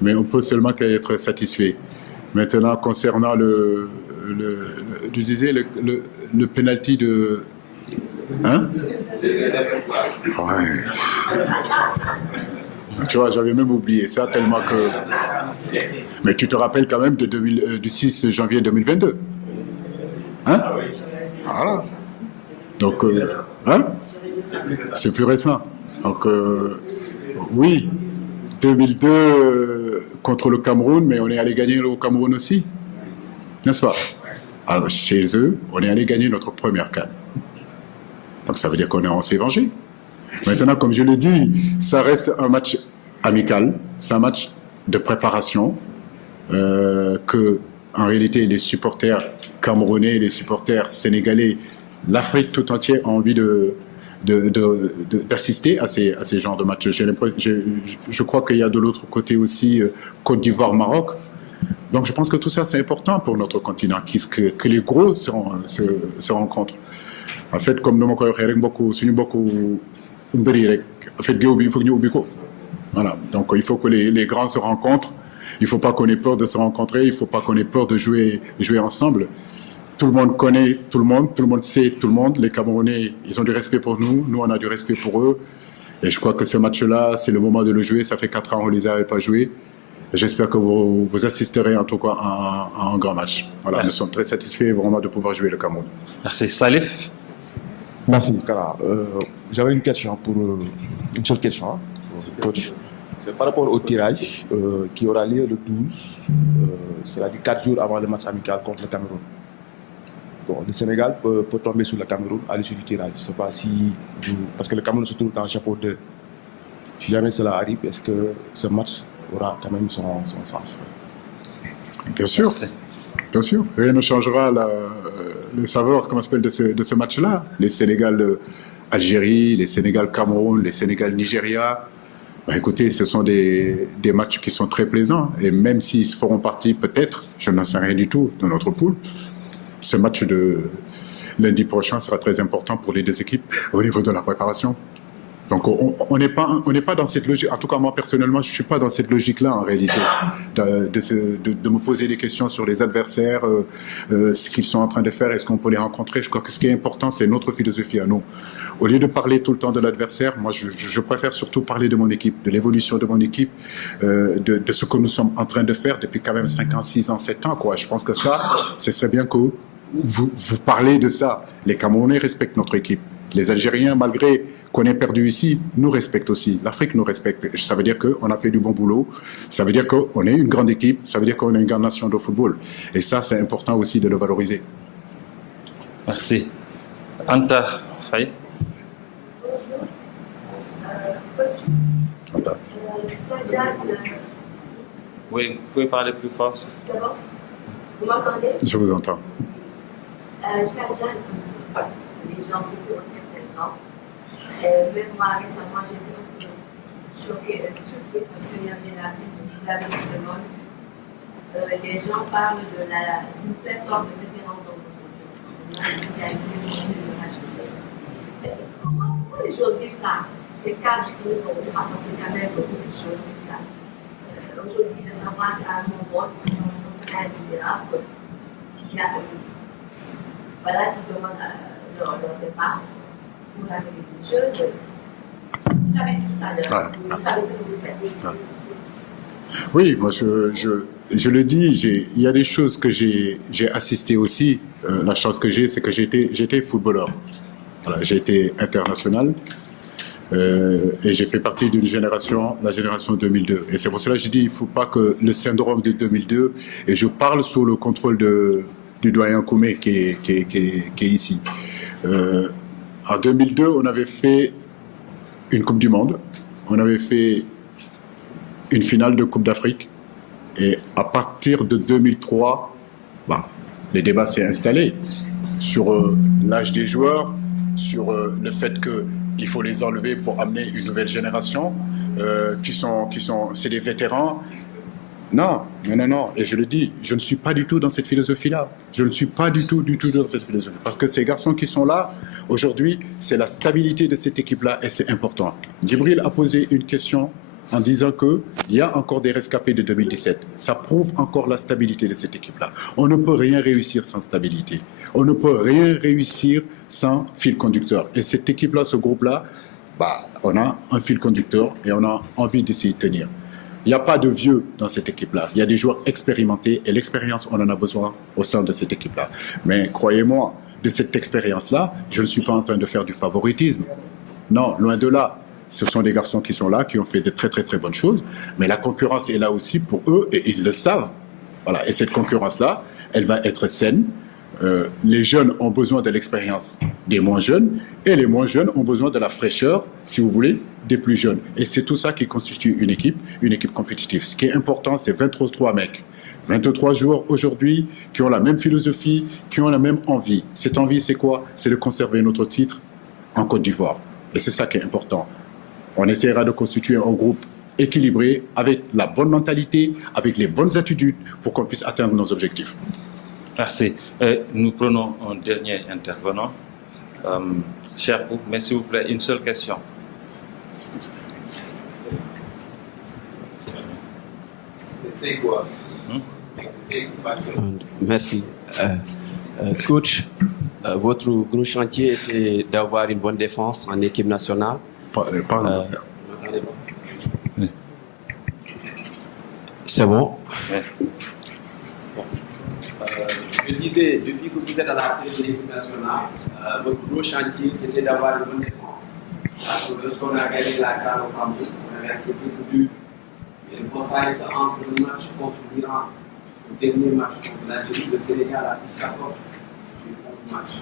mais on peut seulement qu'être satisfait. Maintenant, concernant le penalty de... Hein? Ouais. Tu vois, j'avais même oublié ça tellement que... Mais tu te rappelles quand même du 6 janvier 2022. Hein? Voilà. Donc, hein? C'est plus récent. Donc, oui, 2002 contre le Cameroun, mais on est allé gagner au Cameroun aussi. N'est-ce pas? Alors, chez eux, on est allé gagner notre première CAN. Donc, ça veut dire qu'on s'est vengé. Maintenant, comme je l'ai dit, ça reste un match amical, c'est un match de préparation que, en réalité, les supporters camerounais, les supporters sénégalais, l'Afrique tout entière a envie d'assister à ces genres de matchs. Je crois qu'il y a de l'autre côté aussi Côte d'Ivoire, Maroc. Donc je pense que tout ça c'est important pour notre continent, que les gros se rencontrent. En fait, comme nous voilà. Donc il faut que les grands se rencontrent. Il ne faut pas qu'on ait peur de se rencontrer. Il ne faut pas qu'on ait peur de jouer ensemble. Tout le monde connaît tout le monde sait tout le monde. Les Camerounais, ils ont du respect pour nous, nous on a du respect pour eux. Et je crois que ce match-là, c'est le moment de le jouer. Ça fait 4 ans qu'on ne les avait pas joués. J'espère que vous assisterez en tout cas à un grand match. Voilà, merci. Nous sommes très satisfaits vraiment de pouvoir jouer le Cameroun. Merci. Salif? Merci, Kara. J'avais une seule question, coach. C'est par rapport au tirage qui aura lieu le 12, c'est-à-dire 4 jours avant le match amical contre le Cameroun. Bon, le Sénégal peut tomber sur le Cameroun à l'issue du tirage. Je ne sais pas si... Parce que le Cameroun se trouve dans le chapeau 2. Si jamais cela arrive, est-ce que ce match aura quand même son sens? Bien sûr. Bien sûr. Rien ne changera les saveurs de ce match-là. Les Sénégal-Algérie, les Sénégal-Cameroun, les Sénégal-Nigeria. Bah, écoutez, ce sont des matchs qui sont très plaisants. Et même s'ils feront partie, peut-être, je n'en sais rien du tout, de notre poule, ce match de lundi prochain sera très important pour les deux équipes au niveau de la préparation. Donc on n'est pas dans cette logique. En tout cas, moi personnellement, je ne suis pas dans cette logique-là en réalité, de me poser des questions sur les adversaires, ce qu'ils sont en train de faire, est-ce qu'on peut les rencontrer. Je crois que ce qui est important, c'est notre philosophie à nous. Au lieu de parler tout le temps de l'adversaire, moi je préfère surtout parler de mon équipe, de l'évolution de mon équipe, de ce que nous sommes en train de faire depuis quand même 5 ans, 6 ans, 7 ans. Quoi. Je pense que ça, ce serait bien que vous parlez de ça. Les Camerounais respectent notre équipe. Les Algériens, malgré qu'on ait perdu ici, nous respectent aussi. L'Afrique nous respecte. Ça veut dire qu'on a fait du bon boulot. Ça veut dire qu'on est une grande équipe. Ça veut dire qu'on est une grande nation de football. Et ça, c'est important aussi de le valoriser. Merci. Anta Faye. Anta. Oui, vous pouvez parler plus fort. Vous m'entendez? Je vous entends. Cher Jazz, les gens depuis un certain temps, même moi récemment, j'étais un peu choquée, parce qu'il y avait la visite de Monde. Les gens parlent d'une plateforme de vétérans dans le Comment les gens vivent ça? Ces cadres qui nous ont apporté quand même beaucoup de choses. Aujourd'hui, de savoir qu'à mon vote, c'est un misérable qui a voilà, qui demande leur départ pour la des jeunes. Vous l'avez dit tout à l'heure, vous savez ce que vous faites. Oui, moi je le dis, il y a des choses que j'ai assisté aussi. La chance que j'ai, c'est que j'étais footballeur. Voilà, j'ai été international et j'ai fait partie d'une génération, la génération 2002. Et c'est pour cela que je dis, il ne faut pas que le syndrome de 2002, et je parle sous le contrôle du doyen Koumé qui est ici. En 2002, on avait fait une Coupe du Monde, on avait fait une finale de Coupe d'Afrique, et à partir de 2003, les débats s'est installé sur l'âge des joueurs, sur le fait qu'il faut les enlever pour amener une nouvelle génération, c'est des vétérans. Non. Et je le dis, je ne suis pas du tout dans cette philosophie-là. Je ne suis pas du tout dans cette philosophie. Parce que ces garçons qui sont là, aujourd'hui, c'est la stabilité de cette équipe-là et c'est important. Djibril a posé une question en disant qu'il y a encore des rescapés de 2017. Ça prouve encore la stabilité de cette équipe-là. On ne peut rien réussir sans stabilité. On ne peut rien réussir sans fil conducteur. Et cette équipe-là, ce groupe-là, on a un fil conducteur et on a envie d'essayer de tenir. Il n'y a pas de vieux dans cette équipe-là. Il y a des joueurs expérimentés et l'expérience, on en a besoin au sein de cette équipe-là. Mais croyez-moi, de cette expérience-là, je ne suis pas en train de faire du favoritisme. Non, loin de là. Ce sont des garçons qui sont là, qui ont fait de très très très bonnes choses. Mais la concurrence est là aussi pour eux et ils le savent. Voilà. Et cette concurrence-là, elle va être saine. Les jeunes ont besoin de l'expérience des moins jeunes et les moins jeunes ont besoin de la fraîcheur, si vous voulez, des plus jeunes. Et c'est tout ça qui constitue une équipe compétitive. Ce qui est important, c'est 23 mecs, 23 joueurs aujourd'hui qui ont la même philosophie, qui ont la même envie. Cette envie, c'est quoi? C'est de conserver notre titre en Côte d'Ivoire. Et c'est ça qui est important. On essaiera de constituer un groupe équilibré, avec la bonne mentalité, avec les bonnes attitudes, pour qu'on puisse atteindre nos objectifs. Merci. Nous prenons un dernier intervenant. Cher Bou, mais s'il vous plaît, une seule question. Merci. Coach, votre gros chantier était d'avoir une bonne défense en équipe nationale. C'est bon. Je disais, depuis que vous êtes à la tête de l'équipe nationale, votre gros chantier, c'était d'avoir une bonne défense. Parce que lorsqu'on a gagné la CAN au Cameroun, on avait acquis le but. Et le constat est qu'entre le match contre l'Iran, le dernier match contre l'Algérie, le Sénégal a pris 14 sur le match.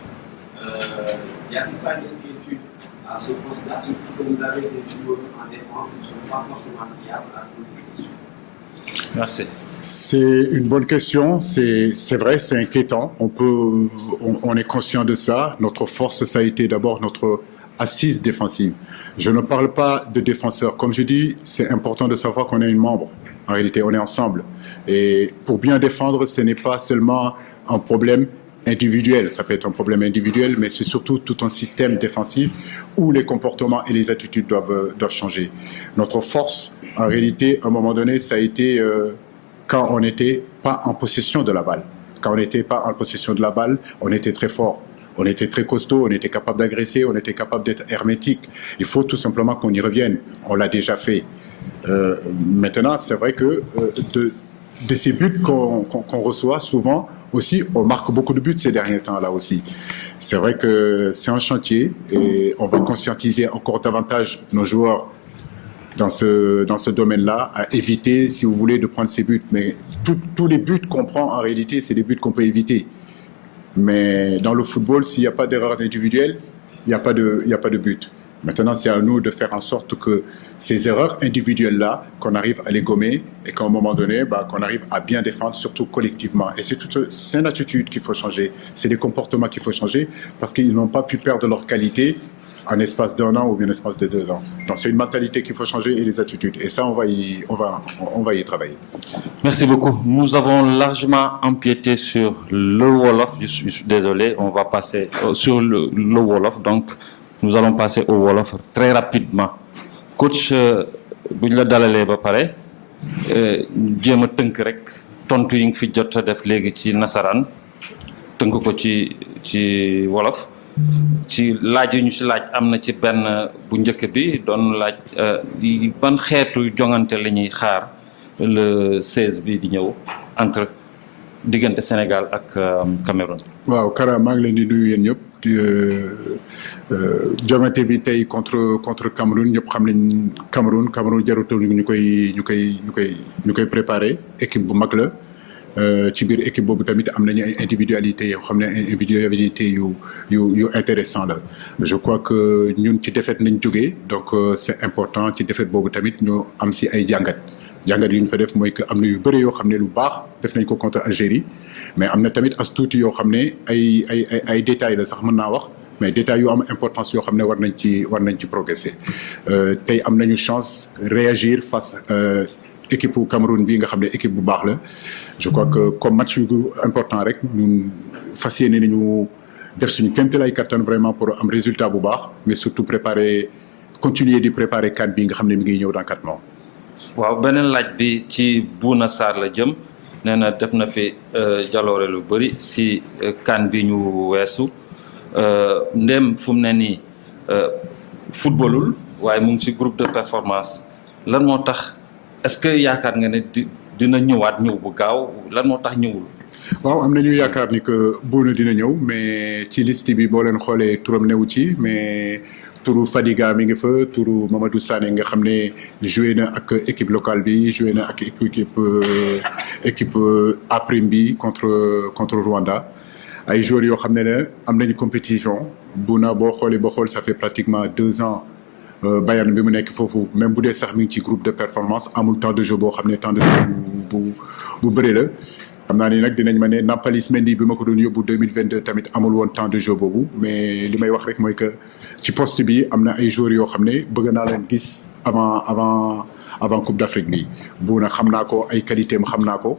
Y a-t-il pas une inquiétude à ce poste-là, surtout que vous avez des joueurs en défense qui ne sont pas forcément fiables à cause des questions? Merci. C'est une bonne question, c'est vrai, c'est inquiétant. On est conscient de ça. Notre force, ça a été d'abord notre assise défensive. Je ne parle pas de défenseurs. Comme je dis, c'est important de savoir qu'on est une membre. En réalité, on est ensemble. Et pour bien défendre, ce n'est pas seulement un problème individuel. Ça peut être un problème individuel, mais c'est surtout tout un système défensif où les comportements et les attitudes doivent changer. Notre force, en réalité, à un moment donné, ça a été quand on n'était pas en possession de la balle. Quand on n'était pas en possession de la balle, on était très fort. On était très costaud, on était capable d'agresser, on était capable d'être hermétique. Il faut tout simplement qu'on y revienne. On l'a déjà fait. Maintenant, c'est vrai que de ces buts qu'on reçoit, souvent aussi, on marque beaucoup de buts ces derniers temps-là aussi. C'est vrai que c'est un chantier et on va conscientiser encore davantage nos joueurs dans ce domaine-là, à éviter, si vous voulez, de prendre ces buts. Mais tous les buts qu'on prend, en réalité, c'est des buts qu'on peut éviter. Mais dans le football, s'il n'y a pas d'erreur individuelle, il n'y a pas de but. Maintenant, c'est à nous de faire en sorte que ces erreurs individuelles-là, qu'on arrive à les gommer et qu'à un moment donné, qu'on arrive à bien défendre, surtout collectivement. Et c'est une attitude qu'il faut changer. C'est des comportements qu'il faut changer parce qu'ils n'ont pas pu perdre leur qualité en espace d'1 an ou bien en espace de 2 ans. Donc, c'est une mentalité qu'il faut changer et les attitudes. Et ça, on va y travailler. Merci beaucoup. Nous avons largement empiété sur le Wolof. Je suis désolé, on va passer sur le Wolof. Donc, nous allons passer au Wolof très rapidement. Coach, bu ñu la dalalee ba pare jéem a tënk rek tontu yi nga fi jot a def léegi ci nasaraan tënk ko ci wolof ci laaj yi ñu si laaj am na ci benn bu njëkk bi doon laaj ban xeetu jongante la ñuy xaar le 16 bi di ñëw entre diggante Sénégal ak Cameroun. waaw Kara maa ngi leen di nuyu yéen ñëpp jongante bi tey contre Cameroun ñëpp xam nañ Cameroun jarutul ñu koy préparer équipe bu mag la ci biir équipe boobu tamit am nañu ay individualité yoo xam ne ay individualité yu intéressant la je crois que ñun ci défaite nañ jógee donc c'est important ci défaite boobu tamit ñu am si ay jàngat yu ñu fa def mooy que am na yu bëri yoo xam ne lu baax def nañ ko contre Algérie mais am na tamit as tuuti yoo xam ne ay détails la sax mën naa wax mais détails yu am importance yoo xam ne war nañ ci progresser tey am nañu chance réagir face équipe bu Cameroun bi nga xam ne équipe bu baax la je crois que comme match yu important rek ñun fas yéene nañu def suñu kéemtalaay kattan vraiment pour am résultat bu baax mais surtout continuer di préparer CAN bi nga xam ne mi ngi ñëw dans 4 mois. waaw beneen laaj bi ci Bouna Sarr la jëm nee na def na fi jaloore lu bëri si CAN bi ñu weesu ndéem fu mu ne nii footballul waaye mu ngi ci groupe de performance lan moo tax est-ce que yaakaar nga ne dina ñëwaat ñëw bu gaaw lan moo tax ñëwul. waaw am nañu yaakaar ni que Bouna dina ñëw mais ci liste bi boo leen xoolee turam newu ci mais turu Fadiga mi ngi fa turu Mamadou Sané nga xam ne joué na ak équipe locale bi joué na ak équipe A-Prime bi contre Rwanda ay joueurs yoo xam ne la am nañu compétition Bouna boo xool ça fait pratiquement 2 ans Bayern bi mu nekk foofu même bu dee sax mi ngi ci groupe de performance amul temps de jeu boo xam ne temps de jeu bu bëri la. xam naa ni nag dinañ ma ne Nampalys Mendy bi ma ko doon yóbbu 2022 tamit amul woon temps de jeu boobu mais li may wax rek mooy que ci poste bi am na ay joueurs yoo xam ne bëgg naa leen gis avant Coupe d'Afrique bi Bouna xam naa ko ay qualité am xam naa ko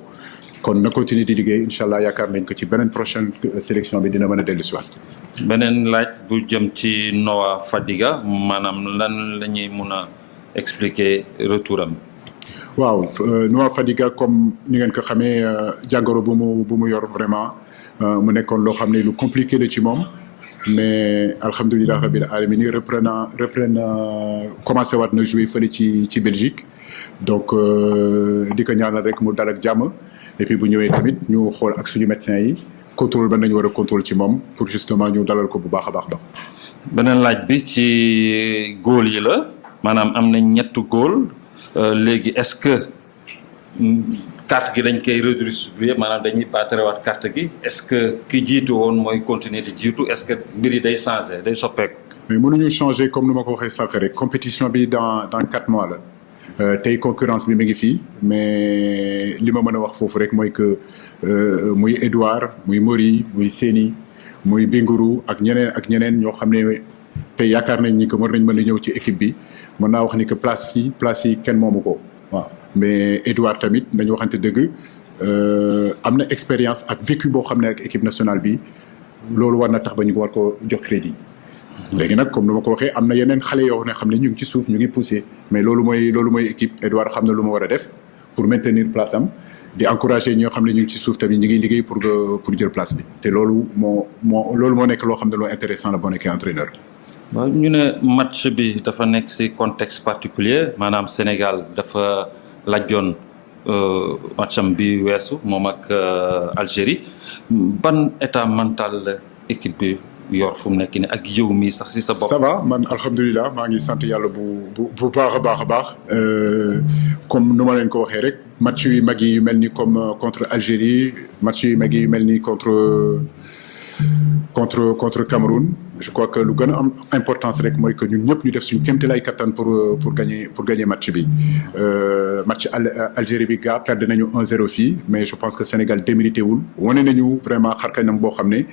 kon na continuer di liggéey incha allah yaakaar nañ ko ci beneen prochaine sélection bi dina mën a dellu si waat. beneen laaj bu jëm ci Noah Fadiga maanaam lan la ñuy mun a expliquer retour am. waaw Noah Fadiga comme ni ngeen ko xamee jàngoro bu mu yor vraiment mu nekkoon loo xam ne lu compliqué la ci moom mais alhamdulilah rabbil alamin reprenant commencé waat na jouer fële ci Belgique donc di ko ñaanal rek mu dal ak jàmm et puis bu ñëwee tamit ñu xool ak suñu médecins yi contrôle ba nañu war a contrôle ci moom pour justement ñu dalal ko bu baax a baax. beneen laaj bi ci góol yi la maanaam am na 7 góol. léegi est-ce que carte gi dañ koy redistribuer maanaam dañuy baatarewaat carte gi est-ce que ki jiitu woon mooy continuer di jiitu est-ce que mbir yi day changer day soppeeku. mais mënuñu changer comme ni ma ko waxee sànq rek compétition bi dans 4 mois la tey concurrence bi mi ngi fii mais li ma mën a wax foofu rek mooy que muy Edouard muy Mori muy Séni muy Binguru ak ñeneen ñoo xam ne tey yaakaar nañ ni que war nañ mën a ñëw ci équipe bi. mën naa wax ni que place yi kenn moomu ko waaw mais Edouard tamit dañu waxante dëgg am na expérience ak vécu boo xam ne ak équipe nationale bi loolu war na tax ba ñu war ko jox crédit. léegi nag comme ni ma ko waxee am na yeneen xale yoo xam ne ñu ngi ci suuf ñu ngi poussé mais loolu mooy équipe Edouard xam na lu ma war a def pour maintenir place am di encourager ñoo xam ne ñu ngi ci suuf tamit ñu ngi liggéey pour jël place bi te loolu moo nekk loo xam ne loo intéressant la boo nekkee entraîneur. waaw ñu ne match bi dafa nekk ci contexte particulier maanaam Sénégal dafa lajjoon matcham bi weesu moom ak Algérie ban état mental la équipe bi yor fu mu nekk nii ak yow mi sax ci sa bopp. ça va man alhamdulilah maa ngi sant yàlla bu baax a baax comme nu ma leen ko waxee rek match yu mag yi yu mel ni comme contre Algérie match yu mag yi yu mel ni contre Cameroun je crois que lu gën a am importance rek mooy que ñun ñëpp ñu def suñu kéemtalaay kattan pour gagner match bi match Algérie bi gaa perdre nañu 1-0 fii mais je pense que Sénégal démérité wul wane nañu vraiment xarkanam boo xam ne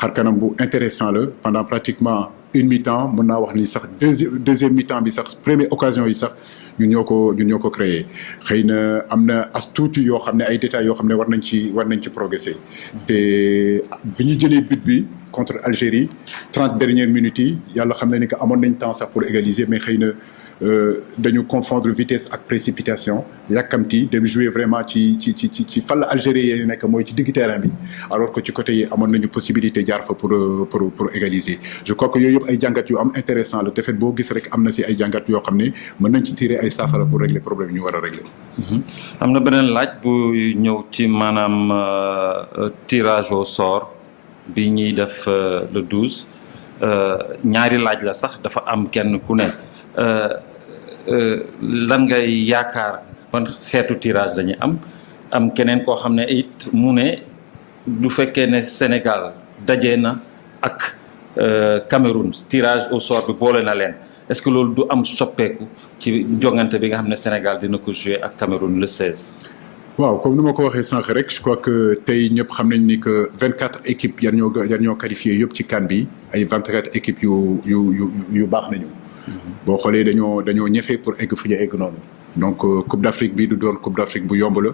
xarkanam bu intéressant la pendant pratiquement une mi-temps mën naa wax ni sax deuxième mi-temps bi sax première occasion yi sax ñun ñoo ko créé xëy na am na as tuuti yoo xam ne ay détails yoo xam ne war nañ ci progresser te bi ñu jëlee but bi contre Algérie 30 dernières minutes yi yàlla xam na ni que amoon nañ temps sax pour égaliser mais xëy na dañu confondre vitesse ak précipitation yàkkamti dem jouer vraiment ci fan la Algérie yi nekk mooy ci digg terrain bi alors que ci côté yi amoon nañu possibilité jaar fa pour égaliser je crois que yooyu yëpp ay jàngat yu am intéressant la te fait boo gis rek am na si ay jàngat yoo xam ne mën nañ ci tirer ay saafara pour régler problème yi ñu war a régler. am na beneen laaj bu ñëw ci maanaam tirage au sort bi ñuy def le 12 ñaari laaj la sax dafa am kenn ku ne. lan ngay yaakaar ban xeetu tirage dañuy am keneen koo xam ne it mu ne du fekkee ne Sénégal daje na ak Cameroun tirage au sort bi boole na leen est-ce que loolu du am soppeeku ci jongante bi nga xam ne Sénégal dina ko jouer ak Cameroun le 16. waaw comme ni ma ko waxee sànq rek je crois que tey ñëpp xam nañ ni que 24 équipes yan ñoo qualifié yëpp ci CAN bi ay 24 équipes yu baax nañu. boo xoolee dañoo ñefe pour egg fu ñu egg noonu donc Coupe d'Afrique bi du doon Coupe d'Afrique bu yomb la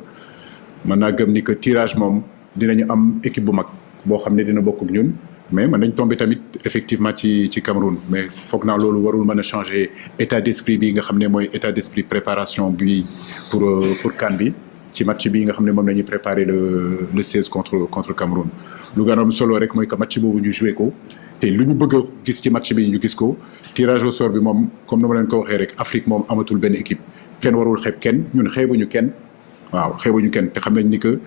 mën naa gëm ni que tirage moom dinañu am équipe bu mag boo xam ne dina bokk ak ñun mais mën nañ tomber tamit effectivement ci Cameroun mais foog naa loolu warul mën a changer état d'esprit bi nga xam ne mooy état d'esprit préparation bi pour CAN bi ci match bi nga xam ne moom la ñuy préparer le 16 contre Cameroun lu gën a am solo rek mooy que match boobu ñu joué ko te lu ñu bëgg a gis ci match bi ñu gis ko tirage au sort bi moom comme ni ma leen ko waxee rek Afrique moom amatul benn équipe kenn warul xeeb kenn ñun xeebuñu kenn waaw xeebuñu kenn te xam nañ ni que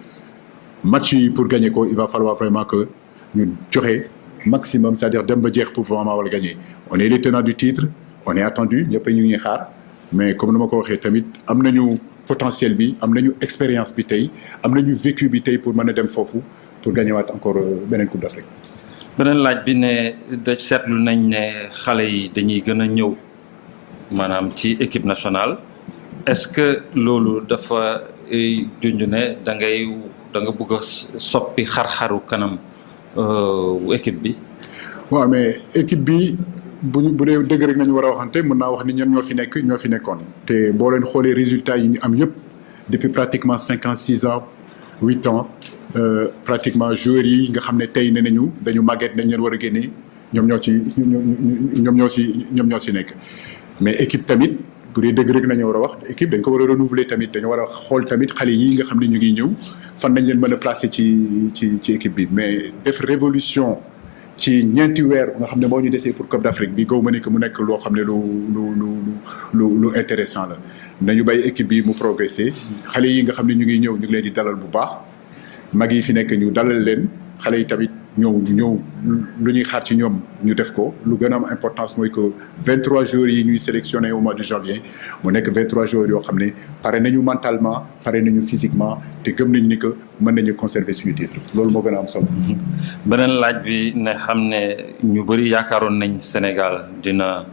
match yi pour gagner ko il va falloir vraiment que ñu joxe maximum, c'est-à-dire dem ba jeex pour vraiment wala gagner. On est les tenants du titre, on est attendu ñëpp ñu ngi xaar mais comme ni ma ko waxee tamit am nañu potentiel bi am nañu expérience bi tey am nañu vécu bi tey pour mën a dem foofu pour gagner waat encore beneen Coupe d'Afrique. beneen laaj bi ne da seetlu nañ ne xale yi dañuy gën a ñëw maanaam ci équipe nationale est-ce que loolu dafa junj ne da nga bëgg a soppi xar-xaru kanam équipe bi. waaw mais équipe bi bu dee dëgg rek nañu war a waxante mën naa wax ni ñen ñoo fi nekkoon te boo leen xoolee résultats yi ñu am yëpp depuis pratiquement 5 ans 6 ans 8 ans pratiquement joueurs yi nga xam ne tey ne nañu dañu màgget dañ leen war a génnee ñoom ñoo ci nekk mais équipe tamit bu dee dëgg rek nañu war a wax équipe dañ ko war a renouveler tamit dañu war a xool tamit xale yi nga xam ne ñu ngi ñëw fan nañ leen mën a placer ci équipe bi mais def révolution ci ñeenti weer nga xam ne moo ñu desee pour Coupe d'Afrique bi gaw ma ne que mu nekk loo xam ne lu intéressant la nañu bàyyi équipe bi mu progresser xale yi nga xam ne ñu ngi ñëw ñu ngi leen di dalal bu baax mag yi fi nekk ñu dalal leen xale yi tamit ñëw lu ñuy xaar ci ñoom ñu def ko lu gën a am importance mooy que 23 joueurs yi ñuy sélectionné au mois de janvier mu nekk 23 joueurs yoo xam ne pare nañu mentalement pare nañu physiquement te gëm nañ ni que mën nañu conserver suñu titre loolu moo gën a am solo. beneen laaj bi ne xam ne ñu bëri yaakaaroon nañ Sénégal dina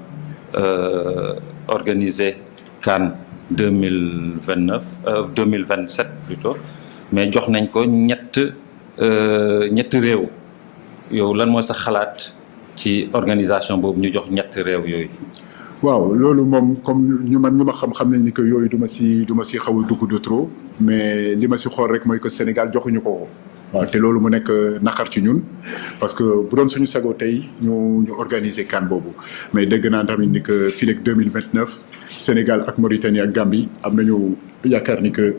organiser CAN 2027 plutôt mais jox nañ ko ñetti réew. yow lan mooy sa xalaat ci organisation boobu ñu jox ñetti réew yooyu. waaw loolu moom comme ñu ma xam nañ ni que yooyu du ma si xaw a dugg de trop mais li ma si xool rek mooy que Sénégal joxuñu ko. waaw te loolu mu nekk naqar ci ñun parce que bu doon suñu sago tey ñu organiser CAN boobu mais dégg naa tamit ni que fii ak 2029 Sénégal ak Mauritanie ak Gambie am nañu yaakaar ni que.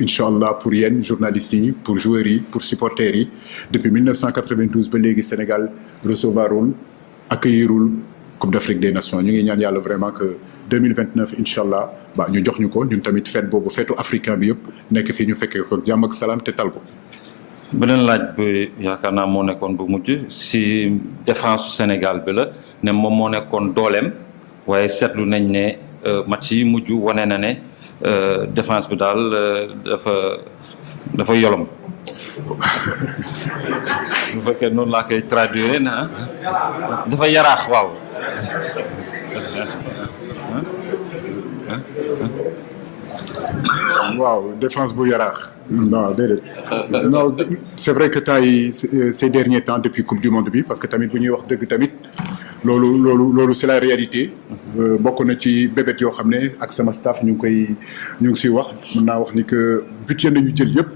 incha allah pour yéen journalistes yi pour joueurs yi pour supporters yi depuis 1992 ba léegi Sénégal recevoirul accueillirul Coupe d'Afrique des Nations ñu ngi ñaan yàlla vraiment que 2029 incha allah ñu jox ñu ko ñun tamit fête boobu feetu africain bi yëpp nekk fii ñu fekkee ko jàmm ak salaam te tal ko. beneen laaj bi yaakaar naa moo nekkoon bu mujj si défense su Sénégal bi la ne moom moo nekkoon dooleem waaye seetlu nañ ne match yi mujj wane na ne. Défense bi daal dafa yolom bu fekkee noonu laa koy traduire na dafa yaraax waaw. waaw défense bu yaraax. non déedéet. non c'est vrai que tay ces derniers temps depuis Coupe du Monde bi parce que tamit bu ñuy wax dëgg tamit. loolu c'est la réalité bokk na ci bébét yoo xam ne ak sama staff ñu ngi siy wax mën naa wax ni que but yi nañu jël yëpp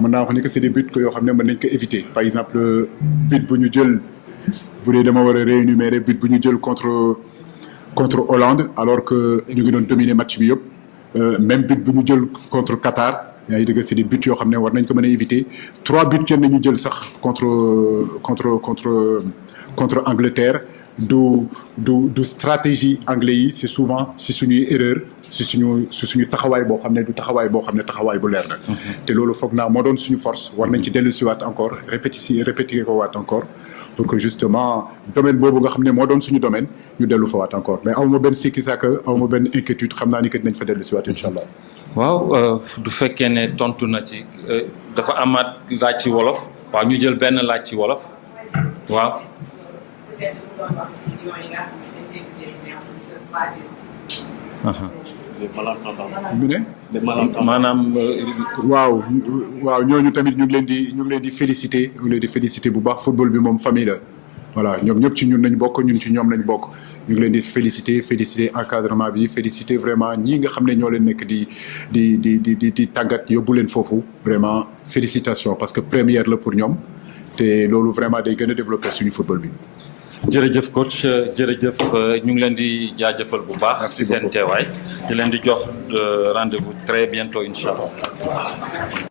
mën naa wax ni que c'est des buts que yoo xam ne mën nañ ko éviter par exemple but bu ñu jël bu dee dama war a réénumérer but bu ñu jël contre Hollande alors que ñu ngi doon dominer match bi yëpp même but bu ñu jël contre Qatar yaa ngi dëgg c'est des buts yoo xam ne war nañ ko mën a éviter 3 buts yenn nañu jël sax contre Angleterre du stratégie anglais yi c'est souvent si suñuy erreur si suñu taxawaay boo xam ne du taxawaay boo xam ne taxawaay bu leer na te loolu foog naa moo doon suñu force war nañ ci dellu si waat encore répéter ko waat encore pour que justement domaine boobu nga xam ne moo doon suñu domaine ñu dellu fa waat encore mais awma benn sikki sàkk awma benn inquiétude xam naa ni que dinañ fa dellu si waat incha allah. waaw du fekkee ne tontu na ci dafa amaat laaj ci wolof waaw ñu jël benn laaj ci wolof waaw. mu ne. maanaam. waaw ñooñu tamit ñu ngi leen di féliciter bu baax football bi moom famille la voilà ñoom ñëpp ci ñun nañ bokk ñun ci ñoom nañ bokk ñu ngi leen di féliciter encadrement bi féliciter vraiment ñii nga xam ne ñoo leen nekk di tàggat yóbbu leen foofu vraiment félicitations parce que première la pour ñoom te loolu vraiment day gën a développer suñu football bi. jërëjëf coach jërëjëf ñu ngi leen di jaajëfal bu baax. ci seen teewaay di leen di jox rendez-vous très bientôt incha allah.